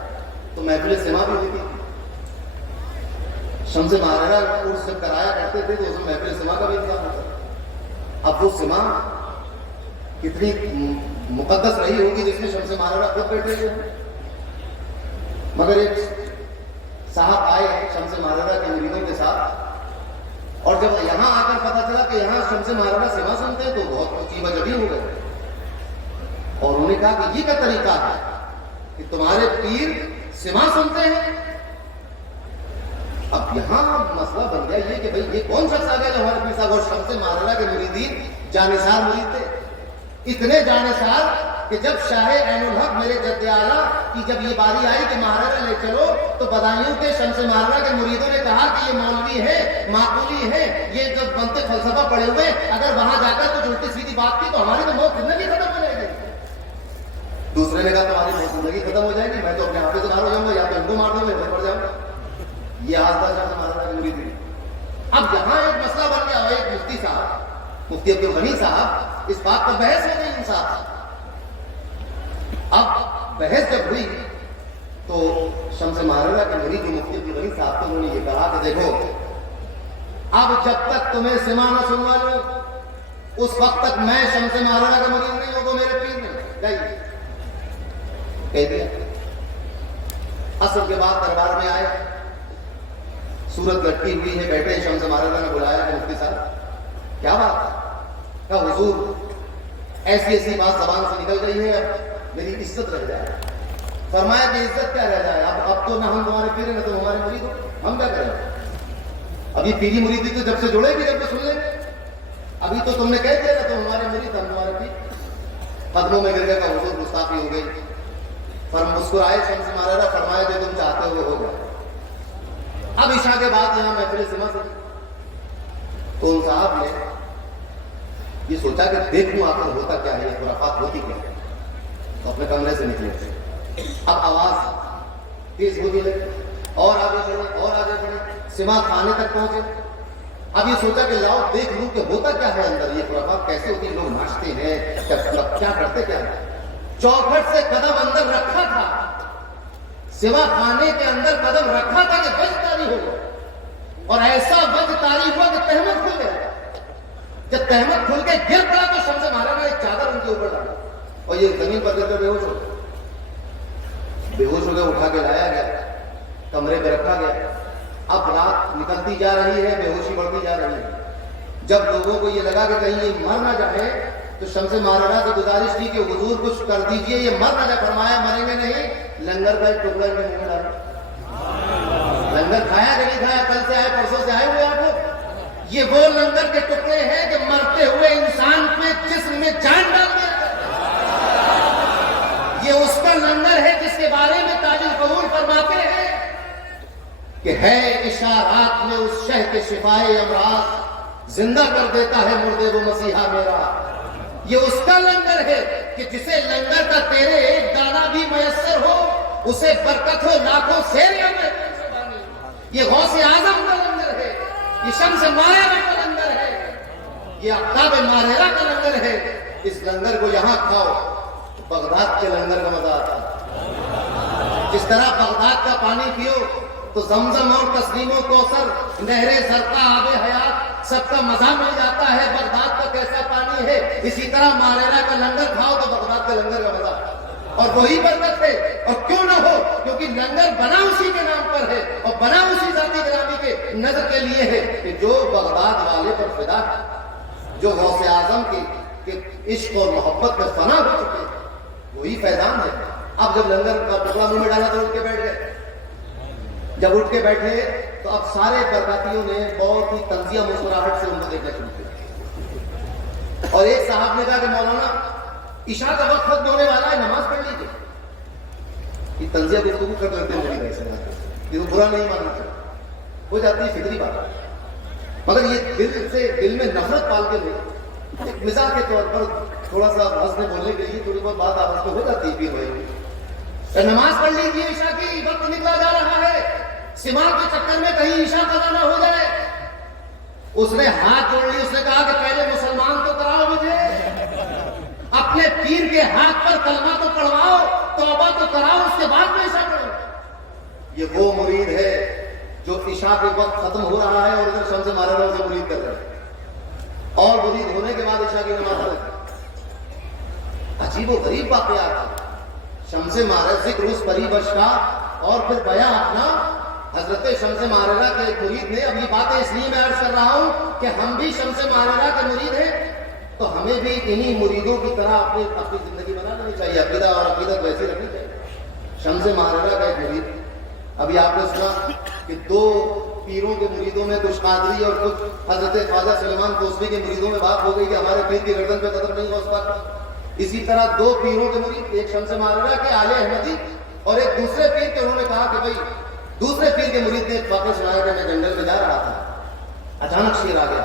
تو محفل سما بھی ہوتی تھی. شمس مارنا عرس جب کرایا کرتے تھے تو اس میں محفل سما کا بھی انتظام ہوتا. اب وہ سما کتنی مقدس رہی ہوگی جس میں شمس مارنا خود بیٹھے ہوئے ہیں. مگر ایک صاحب آئے شمس مارنا کے مریدوں کے ساتھ، اور جب یہاں آ کر پتا چلا کہ یہاں شمس مارنا سما سنتے ہیں تو بہت عجیب و غریب ہو گئے. اور انہوں نے کہا کہ یہ کیا طریقہ ہے کہ تمہارے پیر سما سنتے ہیں؟ اب یہاں مسئلہ بن گیا یہ کہ بھئی یہ کون شخص آ گیا جو ہمارے پیر صاحب اور شمس مارنا کے مریدین جانثار مرید تھے، اتنے جانثار کہ جب شاہ عین الحق میرے جد اعلیٰ کی جب یہ باری آئی کہ مہاراجا لے چلو تو بدایوں کے شمس مارنا کے مریدوں نے کہا کہ یہ مولوی ہے، معقولی ہے، یہ جو بنتے فلسفہ پڑے ہوئے، اگر وہاں جا کر کچھ الٹی سیدھی بات کی تو ہماری تو موت زندگی ختم ہو جائے گی. دوسرے نے کہا تمہاری موت زندگی ختم ہو جائے گی، میں تو اپنے آپ سے باہر ہو جاؤں گا، یا تو ان کو مار دوں میں پڑ جاؤں گا. یہ حال تھا شمس مارنا کے مریدوں. اب یہاں ایک مسئلہ بن گیا، ایک مفتی صاحب مفتی عبدالغنی صاحب اس بات پر بحث ہو گئی ان صاحب. اب بحث جب ہوئی تو شمس مارنا کے مرید جو مفتی عبدالغنی صاحب کو انہوں نے یہ کہا کہ دیکھو اب جب تک تمہیں سما نہ سنوا لوں اس وقت تک میں شمس مارنا کا مرید نہیں ہوں، وہ میرے پیر نہیں. کہہ دیا. اصل کے بعد دربار میں آئے، صورت لٹکی ہوئی ہے، بیٹھے شمس مارنا نے بلایا کہ مفتی صاحب کیا بات ہے؟ کہا حضور ایسی ایسی بات زبان سے نکل گئی ہے، میری عزت رہ جائے. فرمایا کہ عزت کیا رہ جائے، اب تو نہ ہم تمہارے پیر ہیں نہ تم ہمارے مرید ہو، ہم کیا کریں؟ ابھی پیری مریدی تو جب سے جڑے گی جب سے سن لیں گے. ابھی تو تم نے کہہ دیا نا تم ہمارے مرید ہم تمہارے پیر. قدموں میں گر گئے کہ حضور گستاخی ہو گئی. پر مسکرائے شمس مارنا، فرمایا جو تم چاہتے ہو وہ ہو گیا. اب عشاء کے بعد یہاں محفل سما سے تو ان صاحب نے یہ سوچا کہ دیکھوں آخر ہوتا کیا ہے، یہ خرافات ہوتی کیا ہے. تو اپنے کمرے سے نکلے. اب آواز تیز ہونے لگی اور آگے بڑھے اور آگے بڑھے، سما کھانے تک پہنچے. اب یہ سوچا کہ لاؤ دیکھ لوں کہ ہوتا کیا ہے اندر، یہ خرافات کیسے ہوتی، لوگ ناچتے ہیں کیا کرتے کیا ہے. چوکھٹ سے قدم اندر رکھا تھا، سوا خانے کے اندر قدم رکھا تھا کہ بج تاری ہو گیا، اور ایسا بج تاری ہوا کہ تہمت کھل گیا. جب تہمت کھل کے گر پڑا تو شمس مارنا ایک چادر ان کے اوپر ڈالا اور یہ زمین پر گر کر بے ہوش ہو گیا. اٹھا کے لایا گیا، کمرے پہ رکھا گیا. اب رات نکلتی جا رہی ہے، بے ہوشی بڑھتی جا رہی ہے. جب لوگوں کو یہ لگا کہ کہیں یہ مر نہ جائے تو شمس مارنا سے گزارش کی کہ حضور کچھ کر دیجئے، یہ مر نہ جائے. فرمایا مریں گے نہیں، لنگر کا ایک ٹکڑا میں نہیں ڈالا. لنگر کھایا کہ نہیں کھایا، کل سے آئے پرسوں سے آئے ہوئے آپ لوگ. یہ وہ لنگر کے ٹکڑے ہیں کہ مرتے ہوئے انسان کے جسم میں جان ڈال دیا. یہ اس کا لنگر ہے جس کے بارے میں تاج القبول فرماتے ہیں کہ ہے اشارات میں اس شہ کے شفائے امراض، زندہ کر دیتا ہے مردے وہ مسیحا میرا. یہ اس کا لنگر ہے کہ جسے لنگر کا تیرے ایک دانہ بھی میسر ہو اسے برکت ہو لاکھوں سیریاں میں. یہ غوث اعظم کا لنگر ہے، یہ شمس مارنا کا لنگر ہے، یہ آفتاب مارنا کا لنگر ہے. اس لنگر کو یہاں کھاؤ، بغداد کے لنگر کا مزہ آتا ہے. جس طرح بغداد کا پانی پیو تو زمزم اور تسلیم و کوثر، نہر زرقاء، آب حیات، سب کا مزہ مل جاتا ہے. بغداد کا کیسا پانی ہے، اسی طرح مارینا کا لنگر کھاؤ تو بغداد کے لنگر کا مزہ، اور وہی برکت ہے. اور کیوں نہ ہو، کیونکہ لنگر بنا اسی کے نام پر ہے اور بنا اسی ذاتی گرامی کے نظر کے لیے ہے کہ جو بغداد والے پر فدا ہے، جو غوث اعظم کی عشق اور محبت میں فنا ہو چکے ہیں، وہی فیضان ہے. اب جب لنگر کا ٹکڑا منہ میں ڈالا تو اٹھ کے بیٹھ گئے. جب اٹھ کے بیٹھے تو اب سارے برکاتیوں نے بہت ہی تنزیہ مسکراہٹ سے ان کو دیکھنا شروع کیا. اور ایک صاحب نے کہا کہ مولانا عشاء کا وقت ختم ہونے والا ہے، نماز پڑھ لیجیے. یہ تنزیہ گفتگو کر لیتے ہیں، یہ برا نہیں ماننا چاہیے، ہو جاتی ہے فطری بات. مگر یہ دل میں نفرت پال کے لوگ ایک مزاح کے طور پر تھوڑا سا ہنسنے بولنے کے لیے تھوڑی بہت بات آپس میں ہو جاتی ہے، بھائی نماز پڑھ لیجیے، عشاء کی وقت نکلا جا رہا ہے، سماع کے چکر میں کہیں عشاء قضا نہ ہو جائے۔ اس نے ہاتھ جوڑ لی، اس نے کہا کہ پہلے مسلمان تو کراؤ مجھے، اپنے پیر کے ہاتھ پر کلمہ تو پڑھواؤ، توبہ تو کراؤ، اس کے بعد میں عشاء پڑھو۔ یہ وہ مرید ہے جو عشاء کے وقت ختم ہو رہا ہے اور ادھر شمس مارے اسے مرید کر رہے ہیں، اور مرید ہونے کے بعد عشاء کی نماز پڑھے۔ عجیب و غریب واقعات، شمس مارے ذکر اس پری بش کا، اور پھر بیان اپنا حضرت شمس ماررہ کے ایک مرید نے۔ اب یہ باتیں اس لیے میں عرض کر رہا ہوں کہ ہم بھی شمس ماررہ کے مرید ہیں، تو ہمیں بھی انہی مریدوں کی طرح اپنی زندگی بنا لینی چاہیے، عقیدہ اور عقیدت ویسی رکھنی چاہیے۔ شمس ماررہ کا ایک مرید، ابھی آپ نے سنا کہ دو پیروں کے مریدوں میں کچھ قادری اور کچھ حضرت خواجہ سلیمان کوسوی کے مریدوں میں بات ہو گئی کہ ہمارے پیر کی گردن پہ قدم نہیں ہو سکتا۔ اسی طرح دو پیروں کے مرید، ایک شمس ماررہ کے آل احمدی اور ایک دوسرے پیر کے، انہوں نے کہا کہ بھائی دوسرے پیر کے مرید نے ایک واقعہ سنایا کہ میں جنگل میں جا رہا تھا، اچانک شیر آ گیا،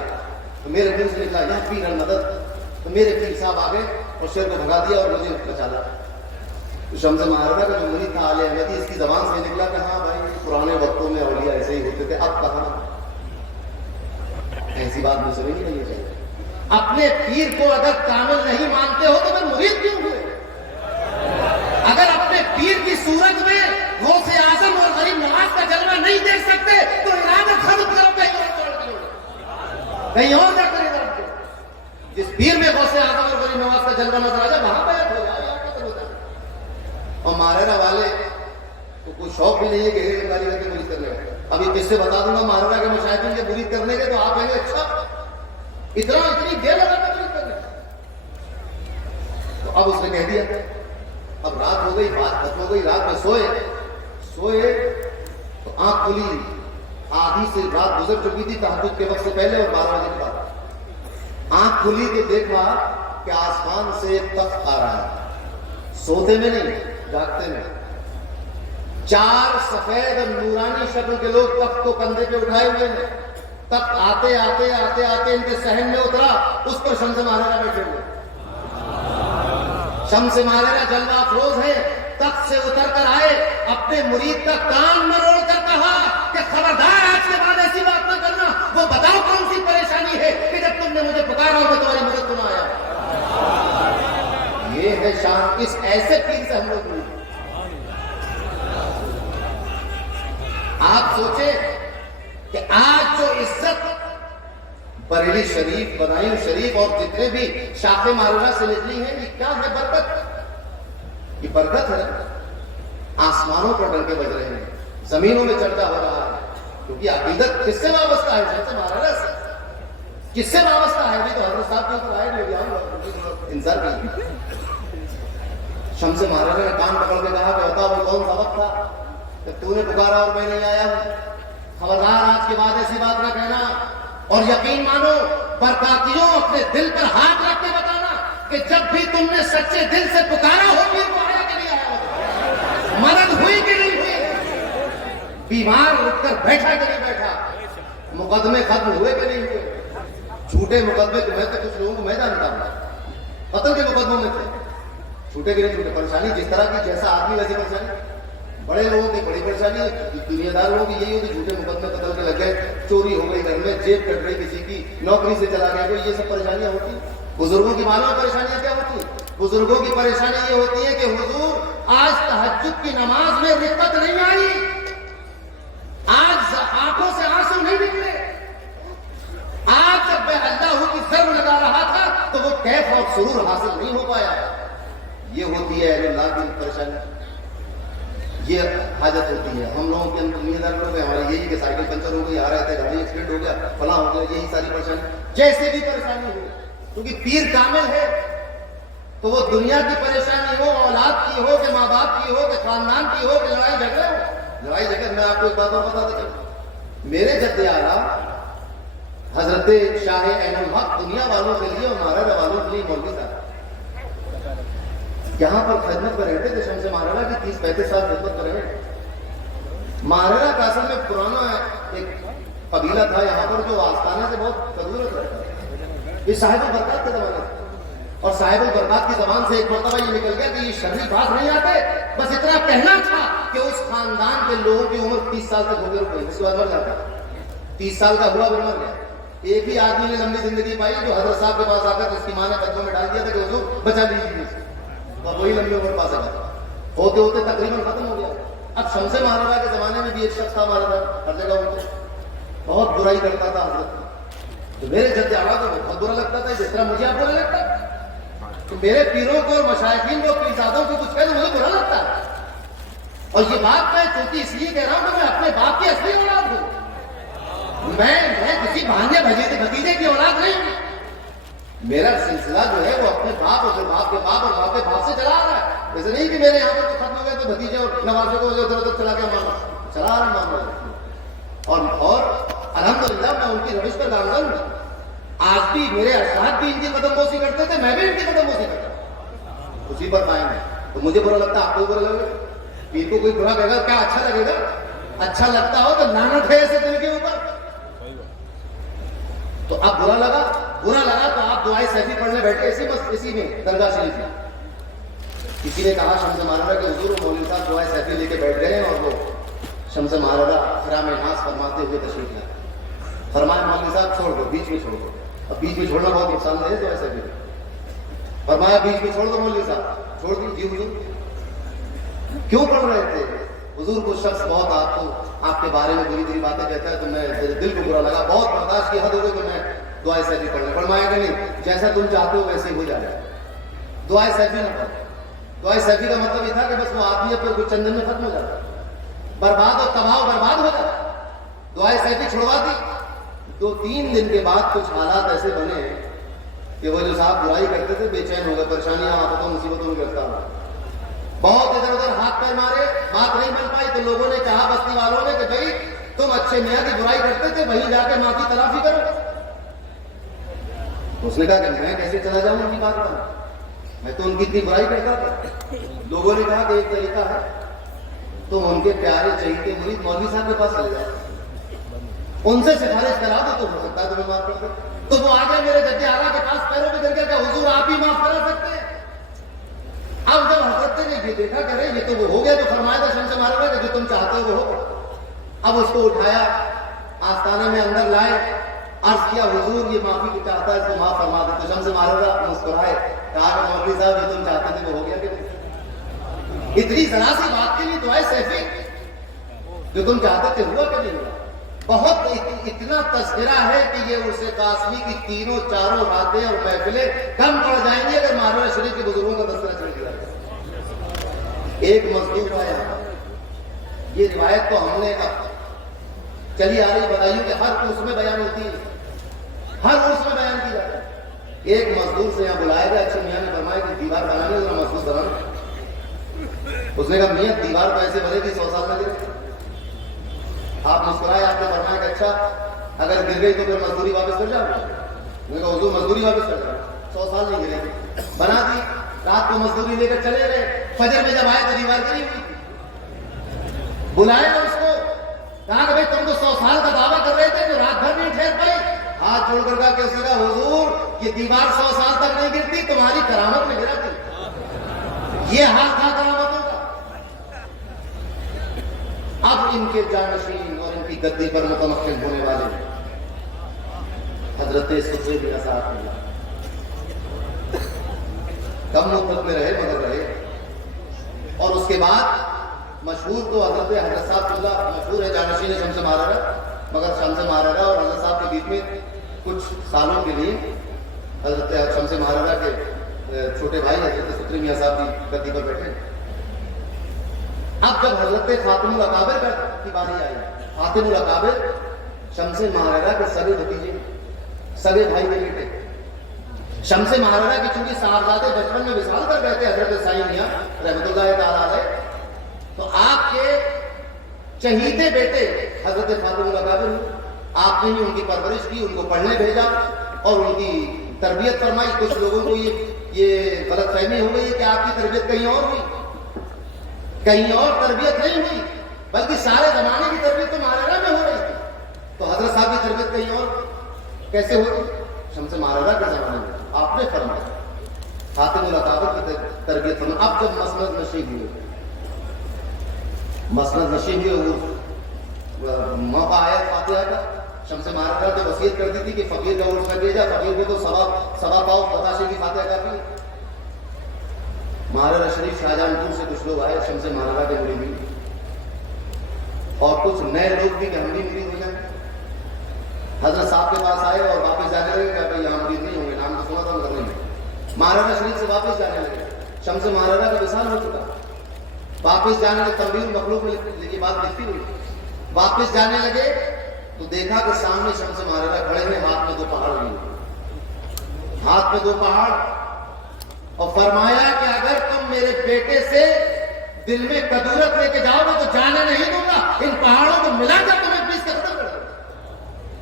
تو میرے دل سے نکلا یا پیر المدد، تو میرے پیر صاحب آ گئے اور شیر کو بھگا دیا اور مجھے بچا لا۔ تو شمس ماررہ کا جو مرید تھا آل احمدی، اس کی زبان سے نکلا کہ ہاں بھائی پرانے وقتوں میں اولیاء ایسے ہی ہوتے تھے، اب کہاں، ایسی بات مجھ سے نہیں کرنی چاہیے۔ اپنے پیر کو اگر کامل نہیں مانتے ہو تو پھر مرید کیوں ہوئے؟ اگر اپنے پیر کی صورت میں غوث اعظم اور غریب نواز کا جلوہ نہیں دیکھ سکتے تو ارادہ ختم کرو، کہیں اور جا کر ادھر کرو۔ جس پیر میں غوث اعظم اور غریب نواز کا جلوہ نظر آ جائے وہاں بیعت ہو جائے، قتل ہو جائے۔ اور ماررہ والے کو کوئی شوق بھی نہیں ہے کہ غیر کاری کر کے مرید کرنے کا۔ ابھی کس سے بتا دوں گا ماررہ کے مشاہدین کے مرید کرنے کے، تو آپ کہیں گے اچھا اتنی دیر لگا کر مرید کرنے۔ تو اب اس نے کہہ دیا، اب رات ہو گئی، بات ختم ہو گئی، رات میں سوئے تو آنکھ کھلی، آدھی سے رات گزر چکی تھی تہجد کے وقت سے پہلے اور 12 بجے کے بعد۔ آنکھ کھلی کہ دیکھا کہ آسمان سے ایک تخت آ رہا ہے، سوتے میں نہیں جاگتے میں، 4 سفید اور نورانی شکل کے لوگ تخت کو کندھے پہ اٹھائے ہوئے ہیں۔ تخت آتے ان کے صحن میں اترا، اس پر شمس ماررہ بیٹھے ہوئے۔ شمس ماررہ جلوہ افروز ہے، تخت سے اتر کر آئے، اپنے مرید کا کان مروڑ کر کہا کہ خبردار آج کے بعد ایسی بات نہ کرنا، وہ بتاؤ کون سی پریشانی ہے کہ جب تم نے مجھے پکارا اور میں تمہاری مدد کو نہ آیا۔ یہ ہے شان، اس ایسے پیر سے ہم لوگ ملے۔ آپ سوچیں کہ آج جو عزت بریلی شریف، بنائن شریف اور جتنے بھی شاخ ماررہ سے نکلی ہیں، یہ کیا ہے؟ برکت، یہ برکت ہے۔ آسمانوں پر ڈنکے بج رہے ہیں، زمینوں میں چرچا ہو رہا ہے، کیونکہ عقیدت کس سے وابستہ ہے؟ شمس ماررہ سے۔ کس سے وابستہ ہے؟ بھی تو حضرت صاحب کے اوپر آئے انتظار کی۔ شمس ماررہ نے کان پکڑ کے کہا کہ بتا وہ کون سا وقت تھا جب تو نے پکارا اور میں نہیں آیا ہوں؟ خبردار آج کے بعد ایسی بات نہ کہنا، اور یقین مانو برکاتیوں اپنے دل پر ہاتھ رکھ کے بتانا کہ جب بھی تم نے سچے دل سے پکارا ہو پھر وہ آیا کہ نہیں آیا، مدد ہوئی کہ نہیں ہوئی، بیمار اٹھ کر بیٹھا کہ نہیں بیٹھا، مقدمے ختم ہوئے کہ نہیں ہوئے۔ جھوٹے مقدمے تو میں تو کچھ لوگوں کو میں جانتا ہوں، قتل کے مقدموں میں تھے، چھوٹے کے نہیں چھوٹے۔ پریشانی جس طرح کی، جیسا آدمی ویسی پریشانی۔ بڑے لوگوں کی بڑی پریشانی ہے، دنیا دار لوگوں کی یہی ہوتی، جھوٹے مقدمے قتل کے لگ گئے، چوری ہو گئی گھر میں، جیب کٹ گئی کسی کی، نوکری سے چلا گیا کوئی، یہ سب پریشانیاں ہوتی۔ بزرگوں کی معلوم پریشانیاں کیا ہوتی ہیں؟ بزرگوں کی پریشانی یہ ہوتی ہے کہ حضور آج تہجد کی نماز میں رقت نہیں آئی، آج آنکھوں سے آنسو نہیں نکلے، آج جب میں اللہ کی ضرب لگا رہا تھا تو وہ کیف اور سرور حاصل نہیں ہو پایا۔ یہ ہوتی ہے اہل اللہ کی پریشانی، یہ حاجت ہوتی ہے۔ ہم لوگوں کے اندر دنیا دار لوگ ہیں، ہمارے یہی کہ سائیکل پنچر ہو گئی، آ رہے تھے، گاڑی ایکسیڈنٹ ہو گیا، فلاں ہو گیا، یہی ساری پریشانی، جیسے بھی پریشانی ہو، کیونکہ پیر کامل ہے تو وہ دنیا کی پریشانی ہو، اولاد کی ہو، کہ ماں باپ کی ہو، کہ خاندان کی ہو، کہ لڑائی جھگڑے ہو۔ لڑائی جھگڑے میں آپ کو ایک بات اور بتا دیتا ہوں، میرے جد اعلیٰ حضرت شاہ عین الحق دنیا والوں کے لیے اور ماررہ والوں کے لیے مولوی صاحب یہاں پر خدمت پر رہتے تھے۔ شمس ماررہ کی 30-35 سال خدمت پر رہے۔ ماررہ کا اصل میں پرانا ایک قبیلہ تھا یہاں پر جو آستانہ سے بہت ضرورت رہتا ہے، یہ صاحب برکات کے زمانے تھے۔ اور صاحب البرکات کی زبان سے ایک مرتبہ یہ نکل گیا کہ یہ شرعی باز نہیں آتے، بس اتنا کہنا تھا کہ اس خاندان کے لوگوں کی عمر 30 سال تک ہو گئی، اس کے بعد مر جاتا، 30 سال کا ہوا پھر مر گیا۔ ایک ہی آدمی نے لمبی زندگی پائی جو حضرت صاحب کے پاس آ کر اس کی ماں نے قدموں میں ڈال دیا تھا کہ حضور بچا لیجیے، اور وہی لمبی عمر پا سکا، ہوتے ہوتے تقریباً ختم ہو گیا۔ اب شمس مہاراجا کے زمانے میں بھی ایک شخص تھا ہمارا، ہر جگہ ہوتے بہت برائی کرتا تھا حضرت، تو میرے جد اعلیٰ کو بہت برا لگتا تھا، جس طرح مجھے اب برا لگتا ہے، تو میرے پیروں کو اور مشائخین کو پیرزادوں کو کچھ کہے تو مجھے برا لگتا ہے۔ اور یہ بات میں چونکہ اس لیے کہہ رہا ہوں کہ میں اپنے باپ کی اصلی اولاد ہوں، میں کسی بھانجے بھتیجے کی اولاد نہیں ہوں، میرا سلسلہ جو ہے وہ اپنے باپ اور باپ کے باپ اور باپ کے باپ سے چلا آ رہا ہے۔ ایسے نہیں کہ میرے یہاں پہ تو ختم ہو گیا تو بھتیجے اور نوازے کو ادھر ادھر چلا کے مانا، چلا رہا معاملہ، اور الحمدللہ میں ان کی روش پر گامزن ہوں۔ آج بھی میرے اساتذہ بھی ان کی قدم بوسی کرتے تھے، میں بھی ان کی قدم بوسی کرتا ہوں، اسی پر قائم ہے۔ تو مجھے برا لگتا ہے، آپ کو برا لگے گا؟ پیر کو کوئی برا کہے گا کیا اچھا لگے گا؟ اچھا لگتا ہو تو لعنت ہے ایسے دل کے اوپر۔ تو اب برا لگا تو آپ دعائے سیفی پڑھنے بیٹھے اسی میں درگاہ شریف میں۔ کسی نے کہا شمس مہاراجا کے حضور مولوی صاحب دعائے سیفی لے کے بیٹھ گئے ہیں، اور وہ شمس مہاراجا احرام ناز فرماتے ہوئے تشریف لائے، فرمایا مولوی صاحب چھوڑ دو، بیچ میں چھوڑ دو۔ اب بیچ میں چھوڑنا بہت نقصان دہ ہے دعائے سیفی، فرمایا بیچ میں چھوڑ دو مولوی صاحب، چھوڑ دی۔ جی حضور کیوں پڑھ رہے تھے؟ حضور کو شخص بہت آپ کے بارے میں بری باتیں کہتا ہے تو میں دل کو برا لگا، بہت برداشت کی حد ہو گئی تو میں دعائے سیفی پڑھنے۔ فرمایا کہ نہیں، جیسا تم چاہتے ہو ویسے ہی ہو جائے، دعائے سیفی نہ پڑھ۔ دعائے سیفی کا مطلب یہ تھا کہ بس وہ آدمی پر کچھ چند دن میں ختم ہو جاتا، برباد اور تباہ و برباد ہو جاتا۔ دعائے سیفی چھڑوا دی، 2-3 دن کے بعد کچھ حالات ایسے بنے کہ وہ جو صاحب برائی کرتے تھے بے چین ہو گئے، پریشانیاں آفتوں مصیبتوں میں گرفتار ہو، بہت ادھر ادھر ہاتھ پیر مارے، بات نہیں بن پائی۔ تو لوگوں نے کہا بستی والوں نے کہ بھائی تم اچھے میاں کی برائی کرتے تھے، وہیں جا کے معافی تلافی کرو۔ اس نے کہا کہ میں کیسے چلا جاؤں ان کی بات پر، میں تو ان کی اتنی برائی کرتا تھا۔ لوگوں نے کہا کہ ایک طریقہ ہے، تم ان کے پیارے چہیتے مرید مولوی صاحب کے پاس چلے جاؤ، ان سے سفارش کرا دو تو ہو سکتا ہے تمہیں معاف کر دو۔ تو وہ آگے میرے جد اعلیٰ کے پاس پیروں پہ گر گیا کہ حضور آپ ہی معاف کرا سکتے ہیں۔ اب جب حضرت نے یہ دیکھا کہ یہ تو وہ ہو گیا، تو فرمایا تھا شمس مہاراجا کہ جو تم چاہتے ہو وہ ہو۔ اب اس کو اٹھایا، آستانے میں اندر لائے، عرض کیا حضور یہ معافی کی چاہتا ہے اس کو معاف فرما دے۔ تو شمس مہاراجا مسکرائے، کہا کہ مولوی صاحب یہ تم چاہتے تھے وہ ہو گیا کہ نہیں؟ اتنی ذرا سی بات کے لیے دعائے سیفی، جو تم چاہتے تھے ہوا کہ نہیں ہوا؟ بہت اتنا تذکرہ ہے کہ یہ عرس قاسمی کی 3-4 راتیں اور محفلیں کم پڑ جائیں گی اگر مہاراجا شریف کے بزرگوں کا تذکرہ چل گیا۔ ایک مزدور کا یہاں، یہ روایت تو ہم نے چلی آ رہی بتائیوں کہ ہر عرس میں بیان ہوتی ہے، ہر عرس میں بیان کی جاتی ہے۔ ایک مزدور سے یہاں بلایا گیا، اچھے میاں نے فرمایا کہ دیوار بنانے ذرا مضبوط بنانا۔ اس نے کہا میاں دیوار تو ایسے بنے گی 100 سال لگے گا۔ آپ مسکرائے، آپ نے فرمایا کہ اچھا اگر گر گئی تو پھر مزدوری واپس کر جاؤ؟ میں نے کہا حضور مزدوری واپس کر جاؤ، 100 سال نہیں گرے گی۔ بنا دی، رات کو مزدوری لے کر چلے گئے، فجر میں جب آئے تو دیوار گری ہوئی تھی۔ بلائے نا اس کو، کہا کہ بھائی تم تو 100 سال کا دعویٰ کر رہے تھے تو رات بھر نہیں ٹھہر پائی۔ ہاتھ جوڑ کر کہا کہ اس نے کہا حضور یہ دیوار 100 سال تک نہیں گرتی، تمہاری کرامت میں گرا تھی، یہ حال تھا کرامتوں کا۔ اب ان کے جانشین اور ان کی گدی پر متمکن ہونے والے حضرت سدرے بن اسعد اللہ کم مدت میں رہے مگر رہے، اور اس کے بعد مشہور تو حضرت صاحب اللہ مشہور ہے جانشین شمس مہاراجا، مگر شمس مہاراجا اور حضرت صاحب کے بیچ میں کچھ سالوں کے لیے حضرت شمس مہاراجا کے چھوٹے بھائی حضرت سدرے میاں صاحب کی گدی پر بیٹھے۔ اب جب حضرت خاتم الاکابر کی باری آئی، خاتم الاکابر شمس مہاراجا کے سگے بھتیجے، سگے بھائی کے بیٹے، شمس مہاراجا کی چونکہ صاحبزادے بچپن میں وصال کر گئے تھے حضرت سائیں میاں رحمۃ اللہ تعالیٰ علیہ، تو آپ کے چہیتے بیٹے حضرت خاتم الاکابر، آپ نے ہی ان کی پرورش کی، ان کو پڑھنے بھیجا اور ان کی تربیت فرمائی۔ کچھ لوگوں کو یہ غلط فہمی ہو گئی ہے کہ آپ کی تربیت کہیں اور ہوئی، کہیں اور تربیت نہیں ہوئی، بلکہ سارے زمانے کی تربیت تو مہاراجا میں ہو رہی تھی، تو حضرت صاحب کی تربیت کہیں اور کیسے ہوگی؟ شمس مہاراجا کے زمانے میں آپ نے فرمایا خاتم الاکابر کی تربیت فرما. اب جب مسند نشین ہوئے موقع آیا فاتحہ کا، شمس مارکہ جو وصیت کرتی تھی کہ فقیر کا عرس میں بھیجا، فقیر کو تو سوا پاؤ بتاشے کی فاتحہ کافی. مہارا شریف شاہجہان پور سے کچھ لوگ آئے شمس مارکہ کے مرید، اور کچھ نئے لوگ بھی کہ ہم بھی مرید ہو جائیں. حضرت صاحب کے پاس آئے اور واپس جانے لگے کہ بھائی یہاں مرید نہیں ہوں گے، نام تو سنا تھا مگر نہیں. مہاراجہ شریف سے واپس جانے لگے، شمس مہاراجہ کا وصال ہو چکا. واپس جانے لگے، تنبیہ المخلوق میں یہ بات لکھی ہوئی. واپس جانے لگے تو دیکھا کہ سامنے شمس مہاراجہ کھڑے ہیں، ہاتھ میں 2 پہاڑ لیے، ہاتھ میں 2 پہاڑ، اور فرمایا کہ اگر تم میرے بیٹے سے دل میں کدورت لے کے جاؤ گے تو جانے نہیں دوں گا. ان پہاڑوں کو ملا کر تمہیں پیس کے ختم کر دوں گا.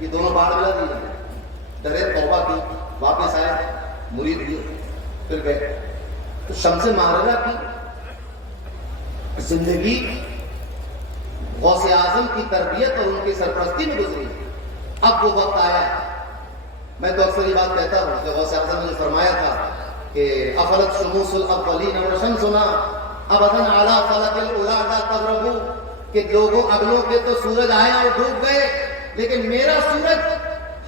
یہ دونوں پہاڑ ملا دیے. ڈرے، توبہ کی، واپس آئے، مرید ہوئے، پھر گئے. تو شمس مہاراجہ کی زندگی غوث اعظم کی تربیت اور ان کی سرپرستی میں گزری. اب وہ وقت آیا. میں تو اکثر یہ بات کہتا ہوں کہ غوث اعظم نے جو فرمایا تھا کہ افلت شموس الاولین وشمسنا ابدا علی فلک الاولی لا تغرب، کہ لوگوں اگلوں کے تو سورج آئے اور ڈوب گئے، لیکن میرا سورج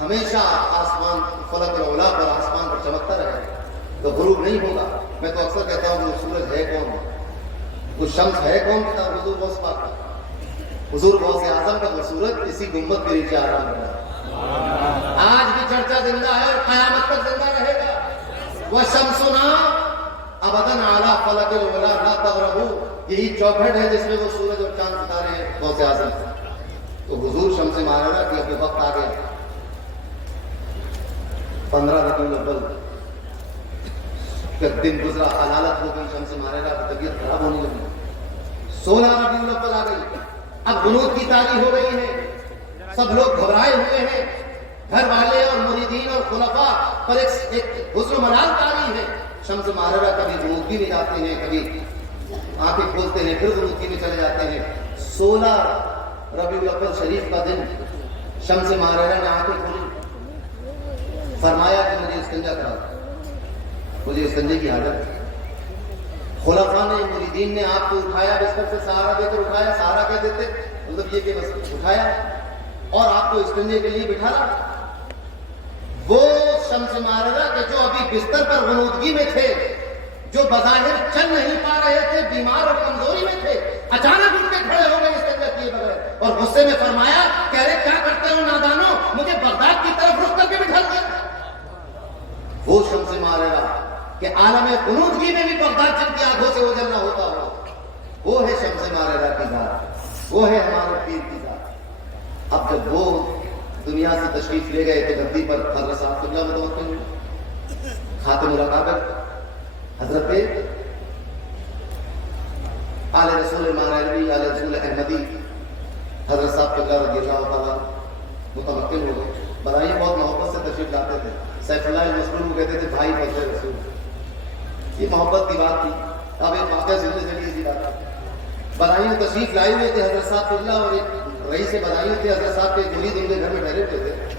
ہمیشہ آسمان فلک الاولی پر، آسمان پر چمکتا رہے، تو غروب نہیں ہوگا. میں تو اکثر کہتا ہوں وہ سورج ہے کون، وہ شمس ہے کون؟ کتاب حضور غوث پاک کا. حضور غوث اعظم کا وہ سورج اسی گنبد کے نیچے آرام کر رہا ہے. آج بھی چرچا زندہ ہے اور قیامت تک زندہ رہے گا. وَشَمْسُنَا أَبَدًا عَلَى فَلَكِ الْأُولَى لَا تَغْرَبُ، یہی چوکھٹ ہے جس میں وہ سورج اور چاند ستارے ہیں غوث اعظم. تو حضور شمس مہاراجہ کی اب وقت آ گیا. 15 ربیع الاول کا دن گزرا، عدالت ہو گئی، شمس مہاراجہ کی طبیعت خراب ہونے لگی. 16 ربیع الاول آ گئی. اب قنوت کی تاریخ ہو گئی ہے، سب لوگ گھبرائے ہوئے ہیں. گھر والے اور مریدین اور خلفاء پر ایک حزن و ملال تاری ہے. شمس مہاراجہ کبھی قنوتگی میں جاتے ہیں، کبھی آنکھیں کھولتے ہیں، پھر قنوتگی میں چلے جاتے ہیں. 16 ربیع الاول شریف کا دن شمس مہاراجہ نے آنکھیں کھولی، فرمایا کہ مجھے استنجا کرا، مجھے استنجے کی حاجت ہے. خلفاء نے، مریدین نے آپ کو اٹھایا، بستر سے سہارا دے کر اٹھایا. سہارا کہہ دیتے مطلب یہ کہ بس اٹھایا اور آپ کو استنجے کے لیے بٹھایا. وہ شمس مہاراجہ کے جو ابھی بستر پر غنودگی میں تھے، جو بظاہر چل نہیں پا رہے تھے، بیمار اور کمزوری میں تھے، اچانک اٹھ کے کھڑے ہو گئے استنجا کیے بغیر، اور غصے میں فرمایا کہ ارے کیا کرتے ہو نادانو، مجھے بغداد کی طرف رخ کر کے بٹھا دیا. وہ شمس مہاراجہ کہ عالم قنوتگی میں بھی بغداد جن کی آنکھوں سے اوجھلنا ہوتا ہو، وہ ہے شمس مہاراجہ کی ذات، وہ ہے ہمارے پیر کی ذات. اب جب وہ دنیا سے تشریف لے گئے تو گدی پر حضرت صاحب قبلہ متوکل ہوئے. خاتم الاکابر حضرت آل رسول مانوی، آل رسول احمدی حضرت صاحب قبلہ رضی اللہ تعالیٰ متوکل ہو گئے. بتائیے بہت محبت سے تشریف لاتے تھے. سیف اللہ المسلول کو کہتے تھے بھائی فضل رسول. یہ محبت کی بات تھی. اب ایک واقعہ سننے چلیے اسی بات ہے. بدائیوں تشریف لائے ہوئے تھے حضرت صاحب قبلہ، اور ایک رئیس سے بدائیوں تھے. حضرت صاحب کے مرید ان کے گھر میں ٹھہرے ہوئے تھے.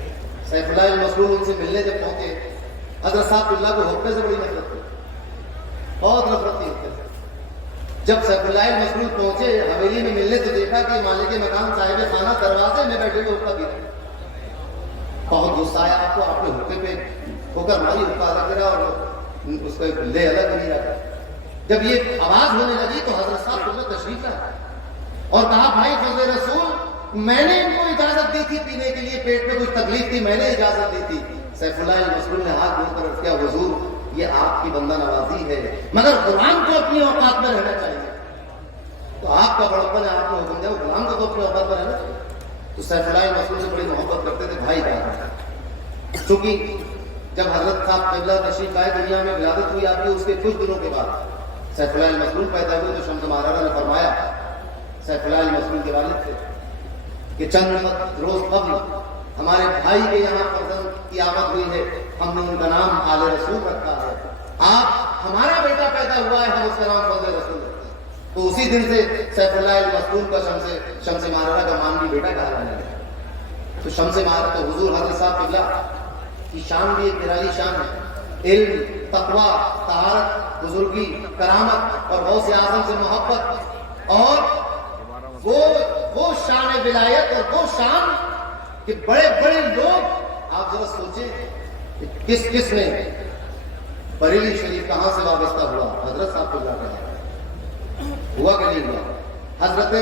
سیف اللہ المسلول ان سے ملنے جب پہنچے، حضرت صاحب قبلہ کو حقے سے بڑی نفرت تھی، بہت نفرت تھی حقے سے. جب سیف اللہ المسلول پہنچے حویلی میں ملنے تو دیکھا کہ مالک مکان صاحب خانہ دروازے میں بیٹھے ہوئے حقہ گرا. بہت غصہ آیا آپ کو، آپ نے حقے پہ ہو کر ماری، حقہ الگ گرا اور اس کو لے الگ نہیں رکھا. جب یہ آواز ہونے لگی تو حضرت صاحب قبلہ تشریف لائے اور کہا بھائی فضل رسول، میں نے ان کو اجازت دی تھی پینے کے لیے، پیٹ میں کچھ تکلیف تھی، میں نے اجازت دی تھی. سیف اللہ المسلول نے ہاتھ جوڑ کر کیا، حضور یہ آپ کی بندہ نوازی ہے، مگر غلام کو اپنی اوقات میں رہنا چاہیے. تو آپ کا بڑپن ہے، آپ نے حکم دیا، غلام کو تو اپنی اوقات میں رہنا چاہیے. تو سیف اللہ المسلول سے بڑی محبت کرتے تھے، بھائی بھائی. چونکہ جب حضرت صاحب قبلہ تشریف لائے دنیا میں، ولادت ہوئی آپ کی، اس کے کچھ دنوں کے بعد سیف اللہ المسلول پیدا ہوئے. تو شمس مہاراجہ نے فرمایا سیف اللہ المسلول کے والد سے کہ چند روز قبل ہمارے بھائی کے یہاں فرزند کی آمد ہوئی ہے، ہم نے ان کا نام آل رسول رکھا ہے. آپ ہمارا بیٹا پیدا ہوا ہے، ہم اس کا نام فضل رسول رکھتے ہیں. تو اسی دن سے سیف اللہ المسلول کا شمس مہاراجہ کا مان بھی بیٹا کہا جانے لگا. تو شمس مہاراجہ تو حضور حضرت صاحب قبلہ کی شان بھی ایک نرالی شان ہے. علم، تقوی، طہارت، بزرگی، کرامت اور غوث اعظم سے محبت، اور وہ شان ولایت اور وہ شان کہ بڑے بڑے لوگ، آپ ذرا سوچیں کس کس نے بریلی شریف کہاں سے وابستہ ہوا؟ حضرت صاحب اللہ کا ہوا کہ نہیں ہوا؟ حضرت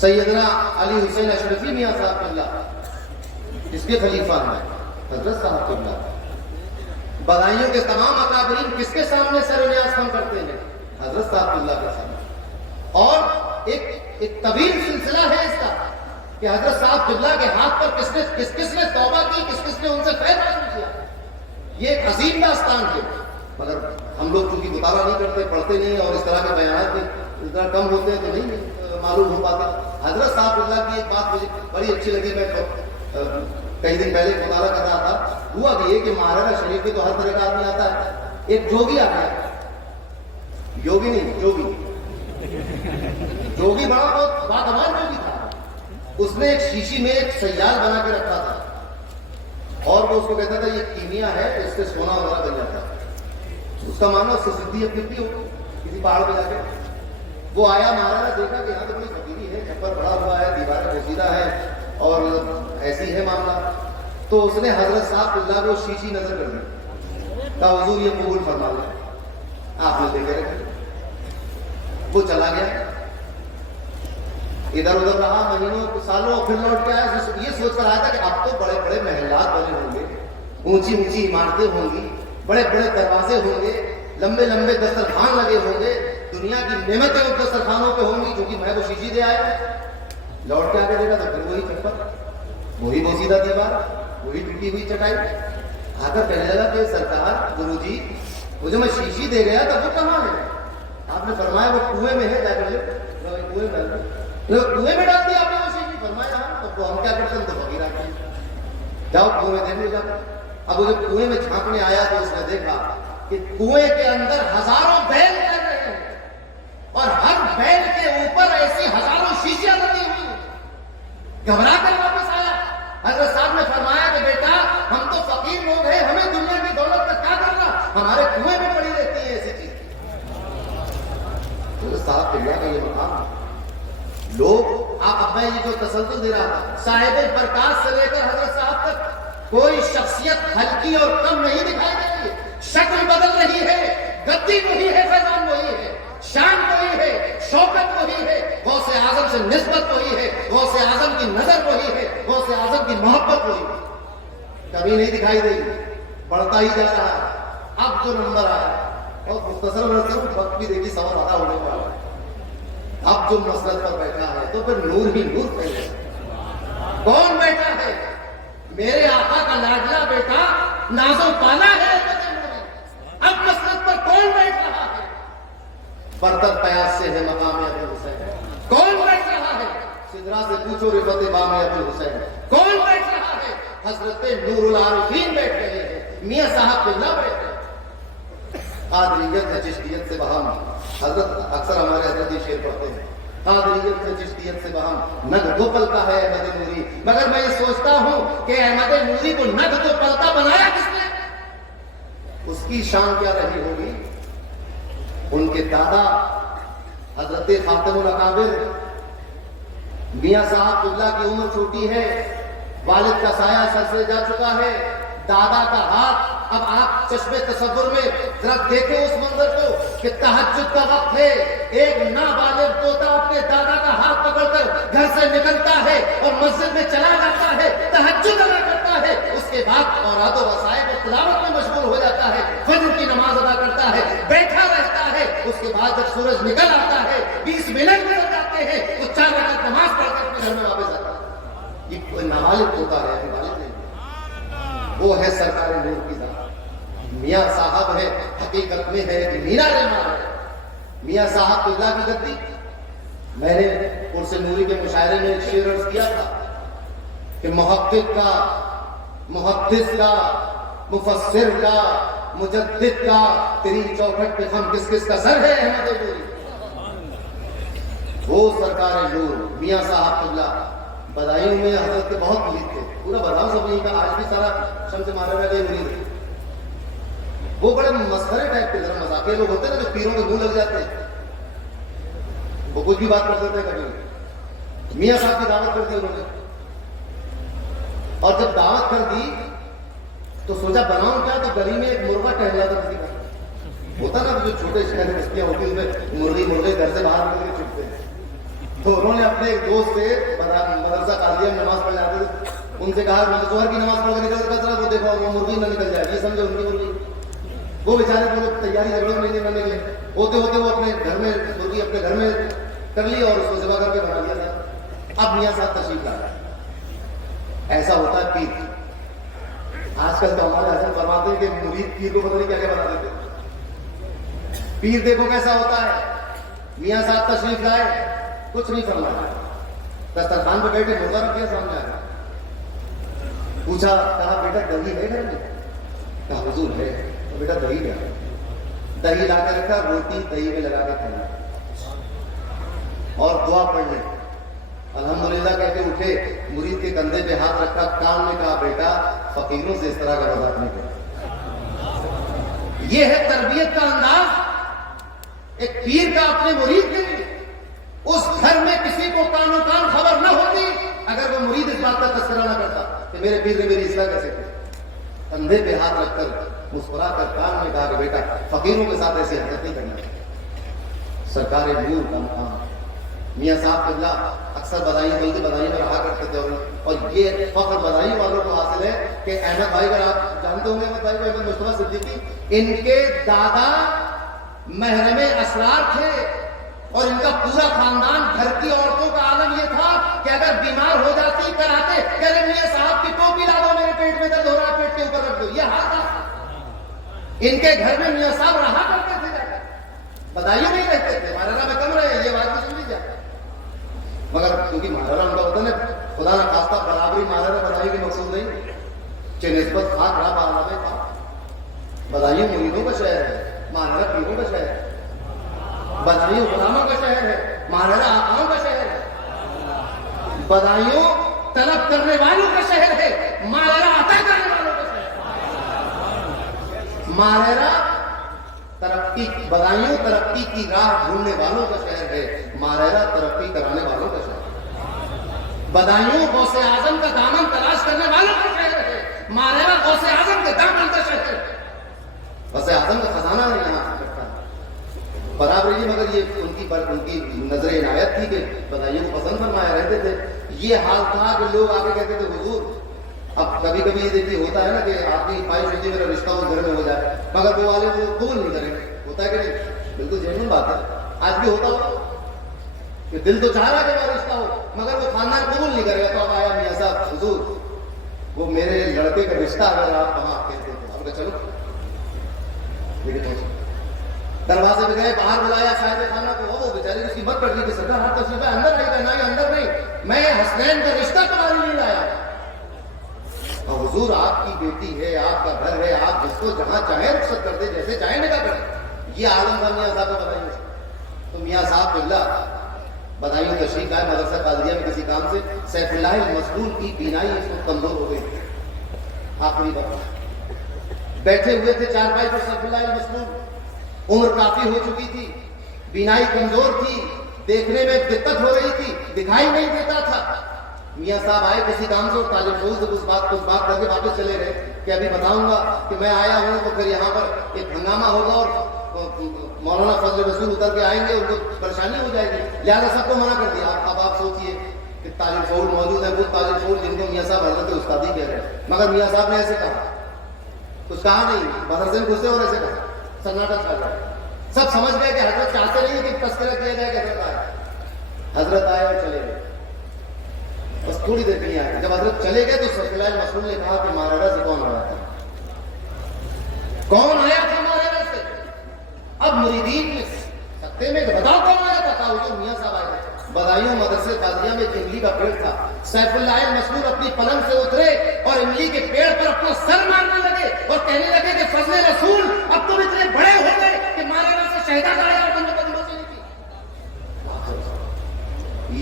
سیدنا علی حسین اشرفی میاں صاحب اللہ جس کے خلیفہ ہیں حضرت صاحب اللہ، بدائیوں کے تمام اکابرین کس کے سامنے سر و نیاز خم کرتے ہیں؟ حضرت صاحب اللہ کے سامنے۔ اور ایک طویل سلسلہ ہے اس کا کہ حضرت صاحب قبلہ کے ہاتھ پر کس کس نے توبہ کی، کس کس نے ان سے فیض حاصل کیا، یہ ایک عظیم داستان ہے۔ مگر ہم لوگ چونکہ مطالعہ نہیں کرتے، پڑھتے نہیں، اور اس طرح کے بیانات بھی اتنا کم ہوتے ہیں تو نہیں معلوم ہو پاتا۔ حضرت صاحب اللہ کی ایک بات مجھے بڑی اچھی لگی، میں کئی دن پہلے مطالعہ کر رہا تھا۔ ہوا کہ یہ کہ مہاراجہ شریف میں تو ہر طرح کا آدمی آتا ہے، ایک جوگی آ گیا، یوگی نہیں جوگی بڑا بہت باکمال جوگی تھا۔ اس نے ایک شیشی میں ایک سیال بنا کے رکھا تھا، اور وہ اس کو کہتا تھا یہ کیمیا ہے، اس سے سونا وغیرہ بن جاتا ہے۔ اس کا ماننا اس سے سدھی اپنی ہو کسی پہاڑ پہ جا کے۔ وہ آیا، مہاراجا دیکھا کہ یہاں تو بڑی فقیری ہے، چھپر بڑا ہوا ہے، دیواریں پوشیدہ ہیں اور ایسی ہے معاملہ۔ تو اس نے حضرت صاحب اللہ کو شیشی نظر کر دی، کہا حضور یہ قبول فرما لیں، آپ نے دیکھے رکھے۔ وہ چلا گیا، ادھر ادھر رہا مہینوں سالوں، اور پھر لوٹ کے آیا، یہ سوچ کر آیا تھا کہ اب تو بڑے بڑے محلات بنے ہوں گے، اونچی اونچی عمارتیں ہوں گی، بڑے بڑے دروازے ہوں گے، لمبے لمبے دسترخوان لگے ہوں گے، دنیا کی نعمتیں اس دسترخوانوں پہ ہوں گی، کیونکہ میں وہ شیشی دے آیا۔ لوٹ کے آ کے دیکھا تو پھر وہی چھپر، وہی بوسیدہ دیوار، وہی ٹوٹی ہوئی چٹائی۔ آ کر کہنے لگا کہ سرکار گرو جی وہ جو میں شیشی دے گیا تھا وہ کہاں ہے؟ آپ نے فرمایا وہ کنویں میں ہے، جا کر لے کنویں میں ڈال دیا آپ نے وہ شیشی۔ فرمایا تو ہم کیا کرتے ہیں، تو فقیر آتے ہیں، جاؤ کنویں میں دیکھ لو جا۔ اب وہ جب کنویں میں جھانکنے آیا تو اس نے دیکھا کہ کنویں کے اندر ہزاروں بیل تیر رہے ہیں، اور ہر بیل کے اوپر ایسی ہزاروں شیشیاں لگی ہوئی ہیں۔ گھبرا کر واپس آیا۔ حضرت صاحب نے فرمایا کہ بیٹا ہم تو فقیر لوگ ہیں، ہمیں دنیا کی دولت کا کیا کرنا، ہمارے کنویں میں پڑی رہتی ہے ایسی چیز۔ حضرت صاحب کے کا یہ مقام لوگ، اب میں یہ جو تسلسل دے رہا تھا، صاحب البرکات سے لے کر حضرت صاحب تک کوئی شخصیت ہلکی اور کم نہیں دکھائی دے رہی ہے۔ شکل بدل رہی ہے، گدی وہی ہے، فیضان وہی ہے، شان وہی ہے، شوکت وہی ہے، غوث اعظم سے نسبت وہی ہے، غوث اعظم کی نظر وہی ہے، غوث اعظم کی محبت وہی ہے، کبھی نہیں دکھائی دے گی، بڑھتا ہی جا رہا ہے۔ اب جو نمبر آیا اور مختصر وقت بھی دیکھی سوا آدھا ہونے والا ہے، اب جو مسجد پر بیٹھا ہے تو پھر نور ہی نور پھیلے۔ کون بیٹھا ہے؟ میرے آقا کا لاڈلا بیٹا نازو پالا ہے۔ اب مسجد پر کون بیٹھ رہا ہے؟ برتر پیاس سے ہے مقام ابو حسین۔ کون بیٹھ رہا ہے؟ سدرا سے پوچھو رفت بام ابو حسین۔ کون بیٹھ رہا ہے؟ حضرت نور العارفین بیٹھ رہے ہیں، میاں صاحب قبلہ بیٹھ رہے ہیں۔ قادریت ہے چشتیت سے بہم، حضرت اکثر ہمارے حضرت یہ شعر پڑھتے ہیں، قادریت سے چشتیت سے بہم، نگ دو پل کا ہے احمد نوری۔ مگر میں یہ سوچتا ہوں کہ احمد نوری کو نگ دو پل کا بنایا کس نے؟ اس کی شان کیا رہی ہوگی؟ ان کے دادا حضرت خاتم الاکابر میاں صاحب قبلہ کی عمر چھوٹی ہے، والد کا سایہ سر سے جا چکا ہے، دادا کا ہاتھ، اب آپ چشمے تصور میں ذرا دیکھیں اس منظر کو کہ تہجد کا وقت ہے، ایک نابالغ طوطا اپنے دادا کا ہاتھ پکڑ کر گھر سے نکلتا ہے اور مسجد میں چلا جاتا ہے، تہجد ادا کرتا ہے، اس کے بعد اوراد و وسائل اور تلاوت میں مشغول ہو جاتا ہے، فجر کی نماز ادا کرتا ہے، بیٹھا رہتا ہے، اس کے بعد جب سورج نکل آتا ہے 20 منٹ گزر جاتے ہیں، وہ 4 رکعت نماز پڑھ کر اپنے گھر میں واپس آتا ہے۔ یہ کوئی نابالغ طوطا ہے، بالغ نہیں، وہ ہے سرکار نور کی ذات۔ میاں صاحب ہے، حقیقت میں ہے کہ میرا رحمان ہے۔ میاں صاحب قبلہ کی گدی، میں نے قرص نوری کے مشاعرے میں ایک شعر عرض کیا تھا کہ محقق کا، محدث کا، مفسر کا، مجدد کا، تیری چوکھٹ پہ ہم کس کس کا سر ہے احمد نوری۔ وہ سرکار نور میاں صاحب قبلہ بدایوں میں حضرت کے بہت مرید تھے، پورا بادام سب یہیں کا، آج بھی سارا شمس مارے میں مرید ہے۔ وہ بڑے مسخرے ٹائپ کے ذرا مذاقیہ لوگ ہوتے ہیں نا جو پیروں کے منہ لگ جاتے ہیں، وہ کچھ بھی بات کر دیتے ہیں کبھی۔ میاں صاحب کی دعوت کر دی انہوں نے، اور جب دعوت کر دی تو سوچا بناؤں کیا، تو گلی میں ایک مرغا ٹہلا تھا کسی کا، ہوتا نا جو چھوٹے شہر بستیاں ہوتی ہیں اس میں مرغے گھر سے باہر نکل کے چھپتے ہیں، تو انہوں نے اپنے ایک دوست سے مدرسہ قاضیہ میں نماز پڑھ جاتے تھے، ان سے کہا میں ظہر کی نماز پڑھ کے نکل کر ذرا وہ دیکھو وہ مرغی نہ نکل جائے، یہ سمجھو ان کی مرغی۔ وہ بیچارے کو لوگ تیاری جھگڑوں میں نہ نکلے، ہوتے ہوتے وہ اپنے گھر میں مرغی اپنے گھر میں کر لی اور اس کو ذبح کر کے بنا دیا تھا۔ اب میاں صاحب تشریف لایا، ایسا ہوتا ہے پیر۔ آج کل تو ہمارے حضرت فرماتے ہیں کہ مرید پیر کو پتہ نہیں کیا کیا بنا دیتے۔ پیر دیکھو کیسا ہوتا ہے، میاں صاحب تشریف لائے، کچھ نہیں فرمایا، دسترخوان پہ بیٹھے مرغا رکھ دیا سامنے آیا، پوچھا، کہا بیٹا دہی ہے گھر میں؟ کہا حضور ہے۔ تو بیٹا دہی کیا؟ دہی لا کے رکھا، روٹی دہی میں لگا کے کھانا اور دعا پڑھنے۔ الحمدللہ کہہ کے اٹھے، مرید کے کندھے پہ ہاتھ رکھا، کان نے کہا بیٹا فقیروں سے اس طرح کا مذاق نہیں کرنا۔ یہ ہے تربیت کا انداز ایک پیر کا اپنے مرید کے لیے۔ اس گھر میں کسی کو کان و کان خبر نہ ہوتی اگر وہ مرید اس بات کا تذکرہ نہ کرتا کہ میرے پیر نے میری اصلاح کیسے کی۔ کندھے پہ ہاتھ رکھ کر مسکرا کر کان نے کہا کہ بیٹا فقیروں کے ساتھ ایسی حرکت نہیں کرنا۔ سرکار نور کا مقام میاں صاحب قبلہ اکثر بدایوں بلکہ بدایوں میں رہا کرتے تھے، اور یہ فخر بدایوں والوں کو حاصل ہے کہ احمد بھائی، اگر آپ جانتے ہوں گے احمد بھائی کو، احمد مصطفیٰ صدیقی، ان کے دادا محرم اسرار تھے اور ان کا پورا خاندان، گھر کی عورتوں کا عالم یہ تھا کہ اگر بیمار ہو جاتی کراتے کہ میاں صاحب کی ٹوپی لا دو، میرے پیٹ میں درد ہو رہا ہے، پیٹ کے اوپر رکھ دو، یہ حال تھا۔ ان کے گھر میں میاں صاحب رہا کرتے تھے، جا کر بدایوں نہیں رہتے تھے، مہارانا میں کم رہے، یہ بات بھی سن لیجیے۔ مگر کیونکہ مہارانا ان کا ہوتا ہے خدا نہ خواستہ برابری مہارانا بدائی کی مقصود نہیں، چہ نسبت خاک رہا بالا میں تھا۔ بدایوں مریدوں کا شہر ہے، مہارانا پیروں کا شہر ہے، بدایوں غلاموں کا شہر ہے، مہارانا آقاؤں کا شہر ہے، بدایوں طلب کرنے والوں کا شہر ہے، مہارانا عطا کرنے والوں کا شہر ہے۔ مہارانا ترقی، بدایوں ترقی کی راہ ڈھونڈنے والوں کا شہر ہے، مہارانا ترقی کرانے والوں کا شہر ہے۔ بدایوں غوث اعظم کا دامن تلاش کرنے والوں کا شہر ہے، مہارانا غوث اعظم کے دامن کا شہر ہے۔ غوث اعظم کا خزانہ ہے یہاں رکھا برابری، مگر یہ ان کی نظر عنایت تھی کہ بدایوں کو پسند فرمایا رہتے تھے۔ یہ حال تھا کہ لوگ آگے کہتے تھے حضور، اب کبھی کبھی یہ دیکھیے ہوتا ہے نا کہ آپ کی خواہش ہوتی ہے میرا رشتہ اس گھر میں ہو جائے، مگر وہ والے وہ قبول نہیں کریں گے، ہوتا ہے کہ نہیں؟ بالکل جینوئن بات ہے، آج بھی ہوتا ہو کہ دل تو چاہ رہا کہ میرا رشتہ ہو مگر وہ خاندان قبول نہیں کرے گا، تو اب آیا میاں صاحب حضور وہ میرے لڑکے کا رشتہ اگر آپ وہاں کہتے تھے، آپ چلو دروازے پہ گئے، باہر بلایا صاحب خانہ کو، وہ بیچاری اس کی مت پڑ گئی کہ سرکار ہر تشریف ہے، اندر آئی کہ اندر نہیں، میں حسنین کا رشتہ تمہارے لیے لایا۔ اور حضور آپ کی بیٹی ہے، آپ کا گھر ہے، آپ جس کو جہاں چاہیں رخصت کر دیں، جیسے چاہیں نکاح کریں۔ یہ عالم تھا میاں صاحب کو بتائیے۔ تو میاں صاحب قبلہ بدایوں تشریف لائے مدرسہ قادریہ میں کسی کام سے، سیف اللہ المسلول کی بینائی اس وقت کمزور ہو گئی، آخری بات بیٹھے ہوئے تھے چارپائی پر، سیف اللہ المسلول عمر کافی ہو چکی تھی، بینائی کمزور تھی، دیکھنے میں دقت ہو رہی تھی، دکھائی نہیں دیتا تھا۔ میاں صاحب آئے کسی کام سے اور طالب فوج سے کچھ بات کر کے واپس چلے گئے کہ ابھی بتاؤں گا کہ میں آیا ہوں، تو پھر یہاں پر ایک ہنگامہ ہوگا اور مولانا فضل رسول اتر کے آئیں گے، ان کو پریشانی ہو جائے گی، لہٰذا سب کو منع کر دیا۔ اب آپ سوچئے کہ طالب فوج موجود ہے، وہ طالب فوج جن کو میاں صاحب حضرت استادی کہہ رہے ہیں، مگر میاں صاحب نے ایسے کہا، کچھ کہا نہیں، مدرسے میں گھسے اور ایسے کہا، سناٹا چھا گیا۔ سب سمجھ گئے کہ حضرت چاہتے نہیں کہ تذکرہ کیا جائے کہ حضرت آئے۔ حضرت آئے اور چلے گئے، بس تھوڑی دیر نہیں آئے۔ جب حضرت چلے گئے تو سرکلائے مسعود نے کہا کہ مہاراجا سے کون آیا تھا؟ کون آیا تھا مہاراجا سے؟ اب مریدین میں سکتے میں بتاؤ کون آیا تھا؟ حضور میاں صاحب آئے تھے۔ بدایوں مدرسے قادریہ میں املی کا پیڑ تھا، سیف اللہ مسعود اپنی پلنگ سے اترے اور املی کے پیڑ پر اپنا سر مارنے لگے اور کہنے لگے کہ فضل رسول اب تم اتنے بڑے ہو گئے کہ مہاراجا سے شہادت آیا اور تم نے قدموں سے نہیں کی۔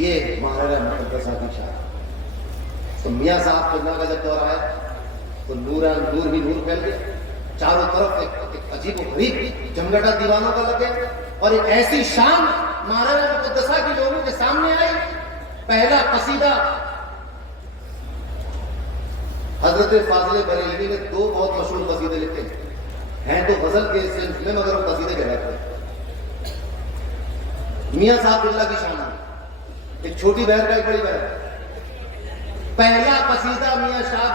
یہ مہاراجا مقدسہ کی شان، تو میاں صاحب قبلہ کا جب دور آیا تو نور ہی نور پھیل گیا، چاروں طرف ایک عجیب و غریب جمگٹا دیوانوں کا لگ گیا، اور ایک ایسی شان مہارانا مقدسہ کی لوگوں کے سامنے آئی۔ پہلا قصیدہ حضرت فاضل بریلوی نے 2 بہت مشہور قصیدے لکھے ہیں تو غزل کے صنف میں، مگر وہ قصیدے کہلاتے ہیں۔ میاں صاحب اللہ کی شان ہے، ایک چھوٹی بہن کا ایک بڑی بہن۔ پہلا قصیدہ میاں صاحب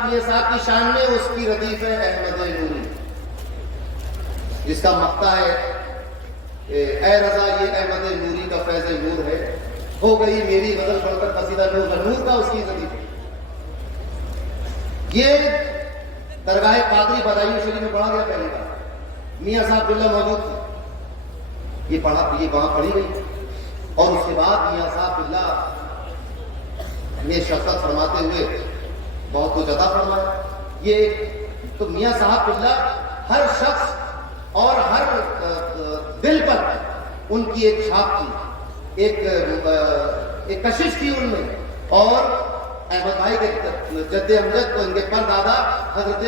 کی شان میں، اس کی ردیف ہے احمد نوری، جس کا مقطع ہے اے رضا یہ احمد نوری کا فیض نور ہے، ہو گئی میری غزل پڑھ کر قصیدہ نور کا اس کی ردیف ہے۔ یہ درگاہ قادری بدایوں شریف میں پڑھا گیا پہلی بار، میاں صاحب اللہ موجود تھے، یہ وہاں پڑھی گئی، اور اس کے بعد میاں صاحب اللہ نے شفقت فرماتے ہوئے بہت کچھ عطا فرمایا۔ یہ تو میاں صاحب اللہ ہر شخص اور ہر دل پر ان کی ایک چھاپ تھی، ایک کشش تھی ان میں، اور احمد بھائی کے جد امجد کو ان کے پر دادا حضرت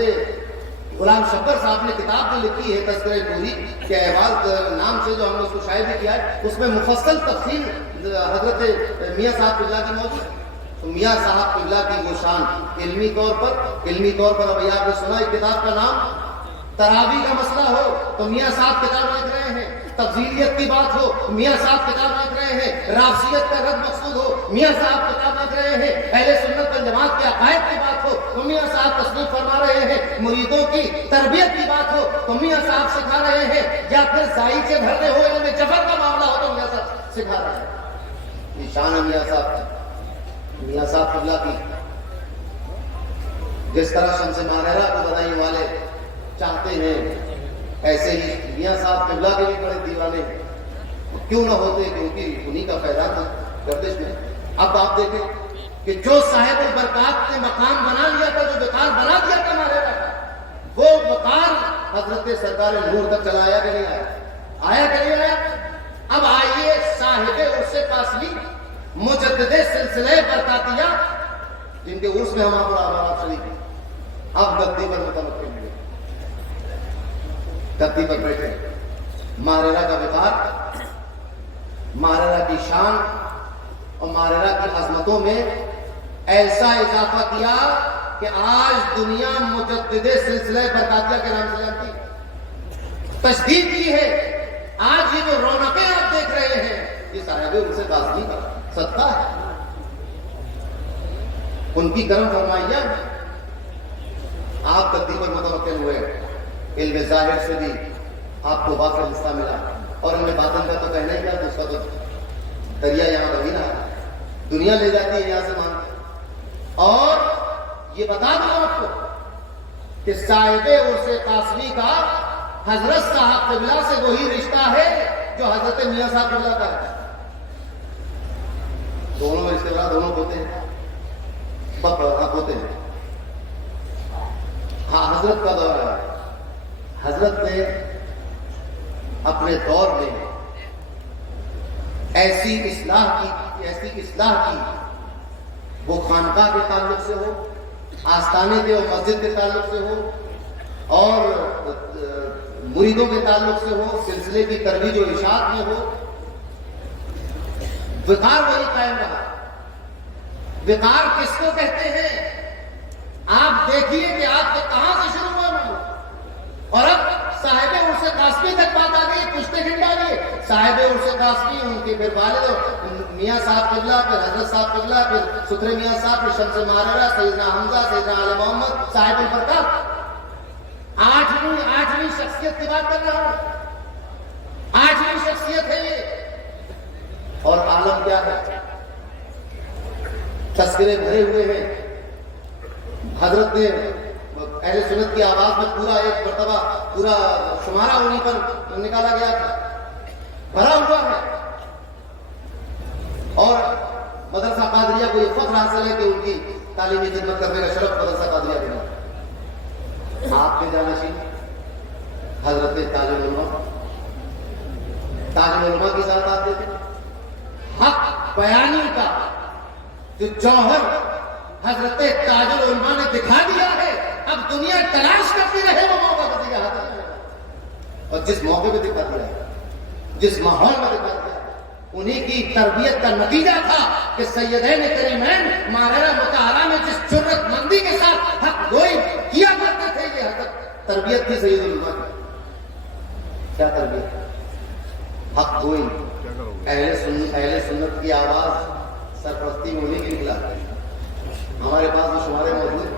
غلام شبر صاحب نے کتاب جو لکھی ہے تذکرہ نوری کے احوال نام سے، جو ہم نے اس کو شائع بھی کیا ہے، اس میں مفصل تفصیل حضرت میاں صاحب قبلہ کی موجود ہے۔ تو میاں صاحب قبلہ کی وہ شان علمی طور پر اب آپ نے سنا، کتاب کا نام تراویح کا مسئلہ ہو تو میاں صاحب کتاب لکھ رہے ہیں، تفضیلیت کی بات ہو میاں صاحب کتاب لکھ رہے ہیں، رافضیت کا رد مقصود ہو میاں صاحب کتاب لکھ رہے ہیں، اہل سنت والجماعت کے عقائد کی بات ہو تو میاں صاحب تصنیف فرما رہے ہیں، مریدوں کی تربیت کی بات ہو تو میاں صاحب سکھا رہے ہیں، یا پھر ذائقے بھرنے ہو ان میں جبر کا معاملہ ہو تو میاں صاحب سکھا رہے ہیں۔ یہ شان ہے میاں صاحب کی، میاں صاحب قبلہ کی۔ جس طرح شمس مانیرہ کو بدایوں والے چاہتے ہیں، ایسے ہی میاں صاحب قبلہ کے بھی بڑے دیوانے کیوں نہ ہوتے، کیونکہ انہی کا فائدہ تھا گردش میں۔ اب آپ دیکھیں کہ جو صاحب البرکات نے مقام بنا لیا تھا، جو وقار بنا دیا تھا مانیرہ کا، وہ وقار حضرت سرکار نور تک چلا آیا کہ نہیں آیا کہ نہیں آیا؟ اب آئیے صاحب عرص قاسمی مجدد سلسلہ برکاتیہ، جن کے عرص میں ہم آپ شریک ہیں، اب گدی پر متمکن ہوئے، گدی پر بیٹھے، مانیرہ کا وقار، مانیرہ کی شان اور مانیرہ کی عظمتوں میں ایسا اضافہ کیا کہ آج دنیا مجدد سلسلہ برکاتیہ کے نام سے جانتی ہے، تشدید کی ہے۔ آج یہ جو رونقیں آپ دیکھ رہے ہیں، یہ صاحب عرص قاسمی کا صدقہ ہے، ان کی کرم فرمائیاں۔ آپ گدی پر متمکن ہوئے، علم ظاہر سے بھی آپ کو وافر حصہ ملا، اور علم باطن کا تو کہنا ہی کیا، اس کا تو دریا یہاں بہی نہ ہے، دنیا لے جاتی ہے یہاں سے مانتے۔ اور یہ بتا دوں آپ کو کہ صاحب عرص قاسمی کا حضرت صاحب قبلہ سے وہی رشتہ ہے جو حضرت میاں صاحب قبلہ کا ہے، دونوں میں رشتے دار دونوں ہوتے ہیں، ہوتے ہیں۔ ہاں، حضرت کا دور ہے، حضرت نے اپنے دور میں ایسی اصلاح کی، وہ خانقاہ کے تعلق سے ہو، آستانے کے اور مسجد کے تعلق سے ہو، اور مریدوں کے تعلق سے ہو، سلسلے کی ترویج و ارشاد میں ہو، وقار وہی قائم رہا۔ وقار کس کو کہتے ہیں؟ آپ دیکھیے کہ آپ کے کہاں سے شروع ہوا نا، اور اب صاحب عرص قاسمی تک بات آ گئی، پشتے گھنٹا گئے، صاحب عرص قاسمی، ان کے پھر والد میاں صاحب قبلہ، پھر حضرت صاحب قبلہ، پھر سترے میاں صاحب، پھر شمس مانیرہ، سیدنا حمزہ، سیدنا آل محمد، صاحب البرکات۔ آٹھویں شخصیت کی بات کر رہا ہوں، 8ویں شخصیت ہے یہ، اور عالم کیا ہے؟ تذکرے بھرے ہوئے ہیں۔ حضرت نے اہل سنت کی آواز میں پورا ایک مرتبہ پورا شمارہ انہیں پر نکالا گیا تھا، بھرا ہوا ہے۔ اور مدرسہ قادریہ کو یہ فخر حاصل ہے کہ ان کی تعلیمی خدمت کرنے کا شرف مدرسہ قادریہ کو ملا۔ آپ کے جانشین حضرت تاج العلماء کی ذات آتے تھے، حق بیانی کا جو جوہر حضرت تاج العلماء نے دکھا دیا ہے. اب دنیا تلاش کرتی رہے وہ موقع کسی کے ہاتھ میں. اور جس موقع پہ دکھا دیا, جس ماحول میں دکھا دیا, انہی کی تربیت کا نتیجہ تھا کہ سیدین کریمین ماہرہ مطہرہ میں جس جرأت مندی کے ساتھ حق گوئی کیا کرتے تھے, یہ حضرت تربیت تھی سید العلماء کی. کیا تربیت؟ حق گوئی. اہل سنت کی آواز سرپرستی میں انہیں کی نکلا. ہمارے پاس وہ شمارے موجود ہیں,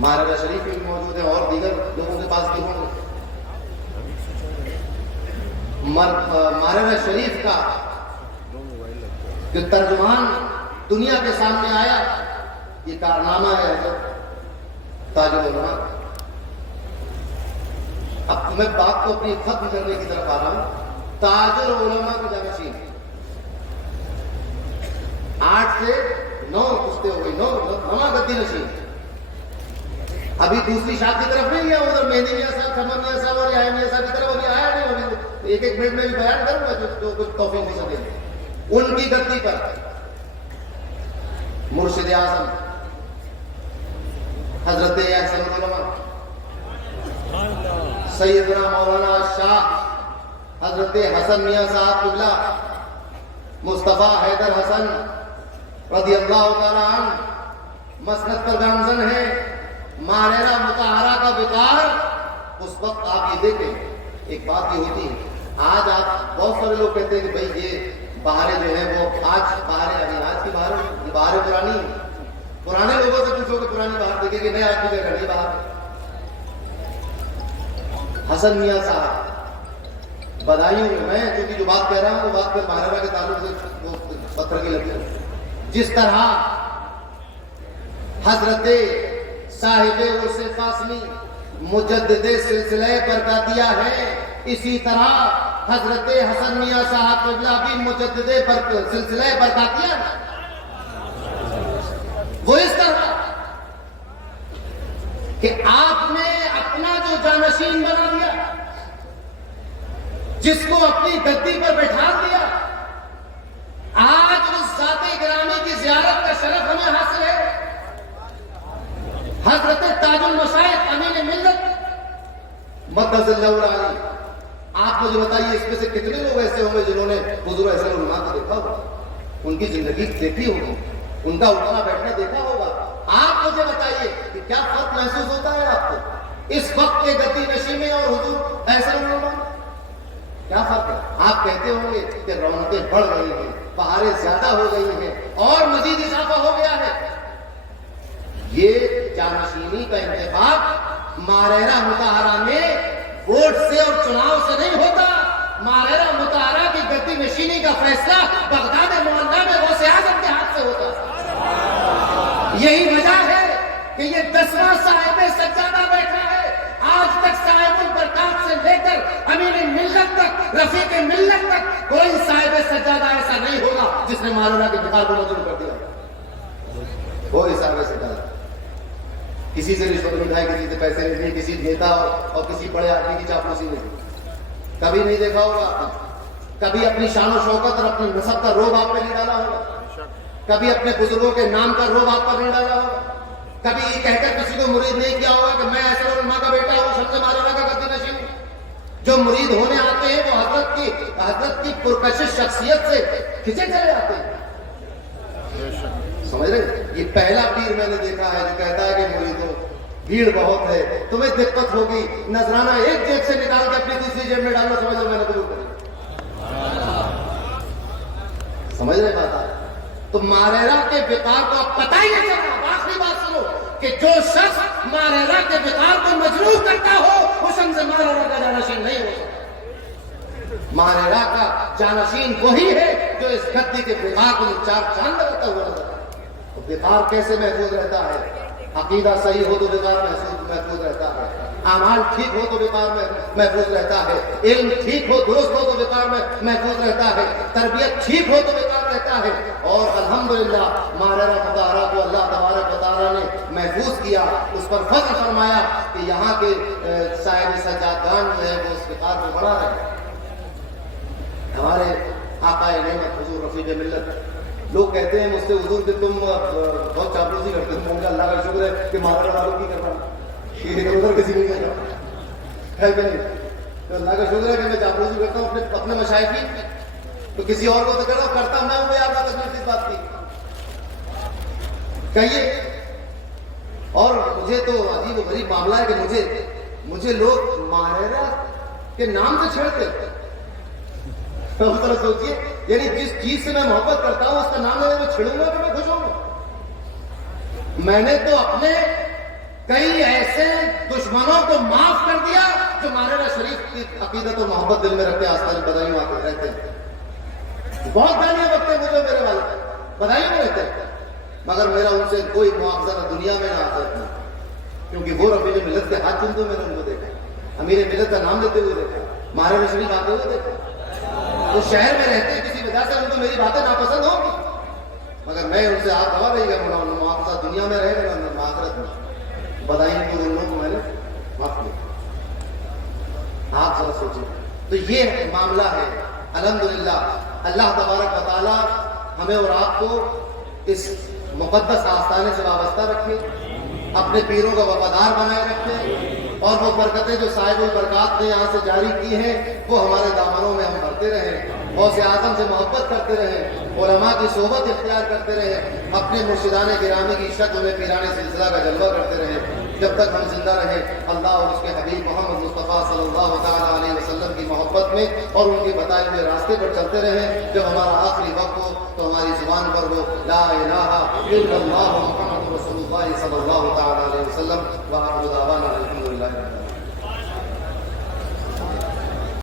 مہاراجہ شریف بھی موجود ہیں, اور دیگر لوگوں کے پاس بھی ہوں گے. مہاراجہ شریف کا جو ترجمان دنیا کے سامنے آیا, یہ کارنامہ ہے حضرت تاج العلماء. اب میں بات کو اپنی ختم کرنے کی طرف آ رہا ہوں. تاج العلماء کے جانشین 8 سے 9 پشتے ہو گئی, 9 گدی نشین. ابھی دوسری شاخ کی طرف نہیں گیا, ادھر مہندی میاں صاحب, کمر میاں صاحب اور یحییٰ میاں صاحب کی طرف ابھی آیا نہیں. ابھی ایک منٹ میں بھی بیان کروں گا جو کچھ توفیق ہو سکے. ان کی گدی پر مرشد اعظم حضرت احسن العلماء سیدنا مولانا شاہ حضرت حسن میاں صاحب قبلہ مصطفیٰ حیدر حسن رضی اللہ تعالیٰ عنہ مسند پر گامزن ہے. ماہرہ مطہرہ کا وقار اس وقت آپ یہ دیکھیں. ایک بات یہ ہوتی ہے, آج آپ بہت سارے لوگ کہتے ہیں کہ بھئی یہ بہاریں جو ہیں وہ آج کی بہاریں, یہ بہاریں پرانی ہیں. پرانے لوگوں سے پوچھو کہ پرانی بہار دیکھیں کہ نہیں, آج کی جگہ نہیں بہار. حسن میاں صاحب بدایوں میں کیونکہ جو بات کہہ رہا ہوں وہ بات پھر ماہرہ کے تعلق سے وہ پتھر کی لگی ہے. جس طرح حضرت صاحب عرص قاسمی مجدد سلسلہ برکاتیہ ہے, اسی طرح حضرت حسن میاں صاحب قبلہ بھی مجدد سلسلہ برکاتیہ ہے. وہ اس طرح کہ آپ نے اپنا جو جانشین بنا دیا, جس کو اپنی گدی پر بٹھا دیا, آج اس ذات گرامی کی زیارت کا شرف ہمیں حاصل ہے. حضرت تاج المشائخ امین ملت مقدس اللہ علیہ. آپ مجھے بتائیے اس میں سے کتنے لوگ ایسے ہوں گے جنہوں نے حضور احسن العلماء کو دیکھا ہوگا, ان کی زندگی دیکھی ہوگی, ان کا اٹھنا بیٹھنا دیکھا ہوگا. آپ مجھے بتائیے کہ کیا فرق محسوس ہوتا ہے آپ کو اس وقت کے گدی نشین میں اور حضور احسن العلماء؟ کیا فرق ہے؟ آپ کہتے ہوں گے کہ رونقیں بڑھ گئی ہیں, بہاریں زیادہ ہو گئی ہیں, اور مزید اضافہ ہو گیا ہے. یہ جانشینی کا انتخاب ماہرہ مطہرہ میں ووٹ سے اور چناؤ سے نہیں ہوتا. ماہرہ مطہرہ کی گدی نشینی کا فیصلہ بغداد معلیٰ میں غوث اعظم کے ہاتھ سے ہوتا. یہی وجہ ہے کہ یہ 10واں صاحب سجادہ بیٹھا ہے. آج تک صاحب البرکات سے لے کر امین ملت تک, رفیق ملت تک کوئی صاحب سجادہ ایسا نہیں ہوگا جس نے مولانا کے وقار کو منظور کر دیا. کوئی صاحب سجادہ کسی سے رشوت نہیں کھائی, کسی سے پیسے نہیں لیے, کسی نیتا اور کسی بڑے آدمی کی چاپلوسی نہیں, کبھی نہیں دیکھا ہوگا آپ نے. کبھی اپنی شان و شوکت اور اپنے نسب کا روب آپ پہ نہیں ڈالا ہوگا, کبھی اپنے بزرگوں کے نام کا روب آپ پر نہیں ڈالا ہوگا, کبھی یہ کہہ کر کسی کو مرید نہیں کیا ہوگا کہ میں احسن العلماء کا بیٹا ہوں, شمس ماہرہ کا گدی نشین ہوں. جو مرید ہونے آتے ہیں وہ حضرت کی پرکشش شخصیت سے کھچے چلے آتے ہیں. سمجھ رہے؟ یہ پہلا پیر میں نے دیکھا ہے جو کہتا ہے کہ مریدوں بھیڑ بہت ہے, تمہیں دقت ہوگی, نذرانہ ایک جیب سے نکال کے اپنی دوسری جیب میں ڈالنا, سمجھ لو میں نے قبول کر لیا. سمجھ رہے بات؟ تو ماہرہ کے وقار کو اب پتہ ہی نہیں چلا. آخری بات سنو کہ جو شخص ماہرہ کے وقار کو مجروح کرتا ہو وہ شمس ماہرہ کا جانشین نہیں ہو سکتا. ماہرہ کا جانشین وہی ہے جو اس گدی کے وقار کو چار چاند لگتا ہوا نظر آتا ہے. وقار کیسے محفوظ رہتا ہے؟ عقیدہ صحیح ہو تو وقار محفوظ رہتا ہے, اعمال ٹھیک ہو تو وقار محفوظ رہتا ہے, علم ٹھیک ہو درست ہو تو وقار محفوظ رہتا ہے, تربیت ٹھیک ہو تو وقار رہتا ہے. اور الحمدللہ ماہرہ مطہرہ کو اللہ تبارک و تعالیٰ نے محفوظ کیا, اس پر فضل فرمایا کہ یہاں کے صاحب سجادگان جو ہے وہ اس وقار کو بڑھا رہے ہیں. ہمارے آقا نعمت حضور رفیق ملت لوگ کہتے ہیں مجھ سے حضور کہ تم بہت چاپلوسی کرتے ہو. مجھے اللہ کا شکر ہے کہ مارا والوں کی کر رہا یہ ادھر کسی نہیں کر رہا ہے کہ نہیں. تو اللہ کا شکر ہے کہ میں چاپلوسی کرتا ہوں اپنے مشائخ کی. تو کسی اور کو تو کرتا میں ہوں یار بات اس بات کی کہیے. اور مجھے تو عجیب و غریب معاملہ ہے کہ مجھے لوگ ماہرہ کے نام سے چھیڑتے. ذرا سوچیے, یعنی جس چیز سے میں محبت کرتا ہوں اس کا نام لینے میں چھڑوں گا کہ میں خوش ہوں گا. میں نے تو اپنے کئی ایسے دشمنوں کو معاف کر دیا جو ماہرہ شریف کی عقیدت و محبت دل میں رکھتے آستان بدائیوں آتے رہتے ہیں. بہت گالیاں بکتے ہیں مجھے میرے والے بدائیوں میں رہتے ہیں, مگر میرا ان سے کوئی معاوضہ نہ دنیا میں نہ آتا ہے, کیونکہ وہ رفیع ملت کے ہاتھ چومتے میں نے ان کو دیکھا, امیر ملت کا نام لیتے ہوئے دیکھا, ماہرہ شریف آتے ہوئے دیکھا. وہ شہر میں رہتے ہیں, کسی وجہ سے ان کو میری باتیں ناپسند ہوں گی, مگر میں ان سے ہاتھ دبا رہی گا. معاوضہ دنیا میں رہے گا, آخرت میں بدائیوں کی ان لوگوں کو میں نے معاف کیا. آپ ذرا سوچیں. تو یہ معاملہ ہے. الحمدللہ اللہ تبارک و تعالی ہمیں اور آپ کو اس مقدس آستانے سے وابستہ رکھے, اپنے پیروں کا وفادار بنائے رکھے, اور وہ برکتیں جو صاحب البرکات نے یہاں سے جاری کی ہیں وہ ہمارے دامنوں میں ہم بھرتے رہیں, غوث اعظم سے محبت کرتے رہیں, علماء کی صحبت اختیار کرتے رہیں, اپنے مرشدان گرامی کی شکل میں پیرانے سلسلہ کا جلوہ کرتے رہیں جب تک ہم زندہ رہیں. اللہ اور اس کے حبیب محمد مصطفیٰ صلی اللہ تعالیٰ علیہ وسلم کی محبت میں اور ان کے بتائے ہوئے راستے پر چلتے رہیں. جب ہمارا آخری وقت ہو تو ہماری زبان پر وہ لا الہ الا اللہ محمد رسول اللہ صلی اللہ تعالیٰ علیہ وسلم.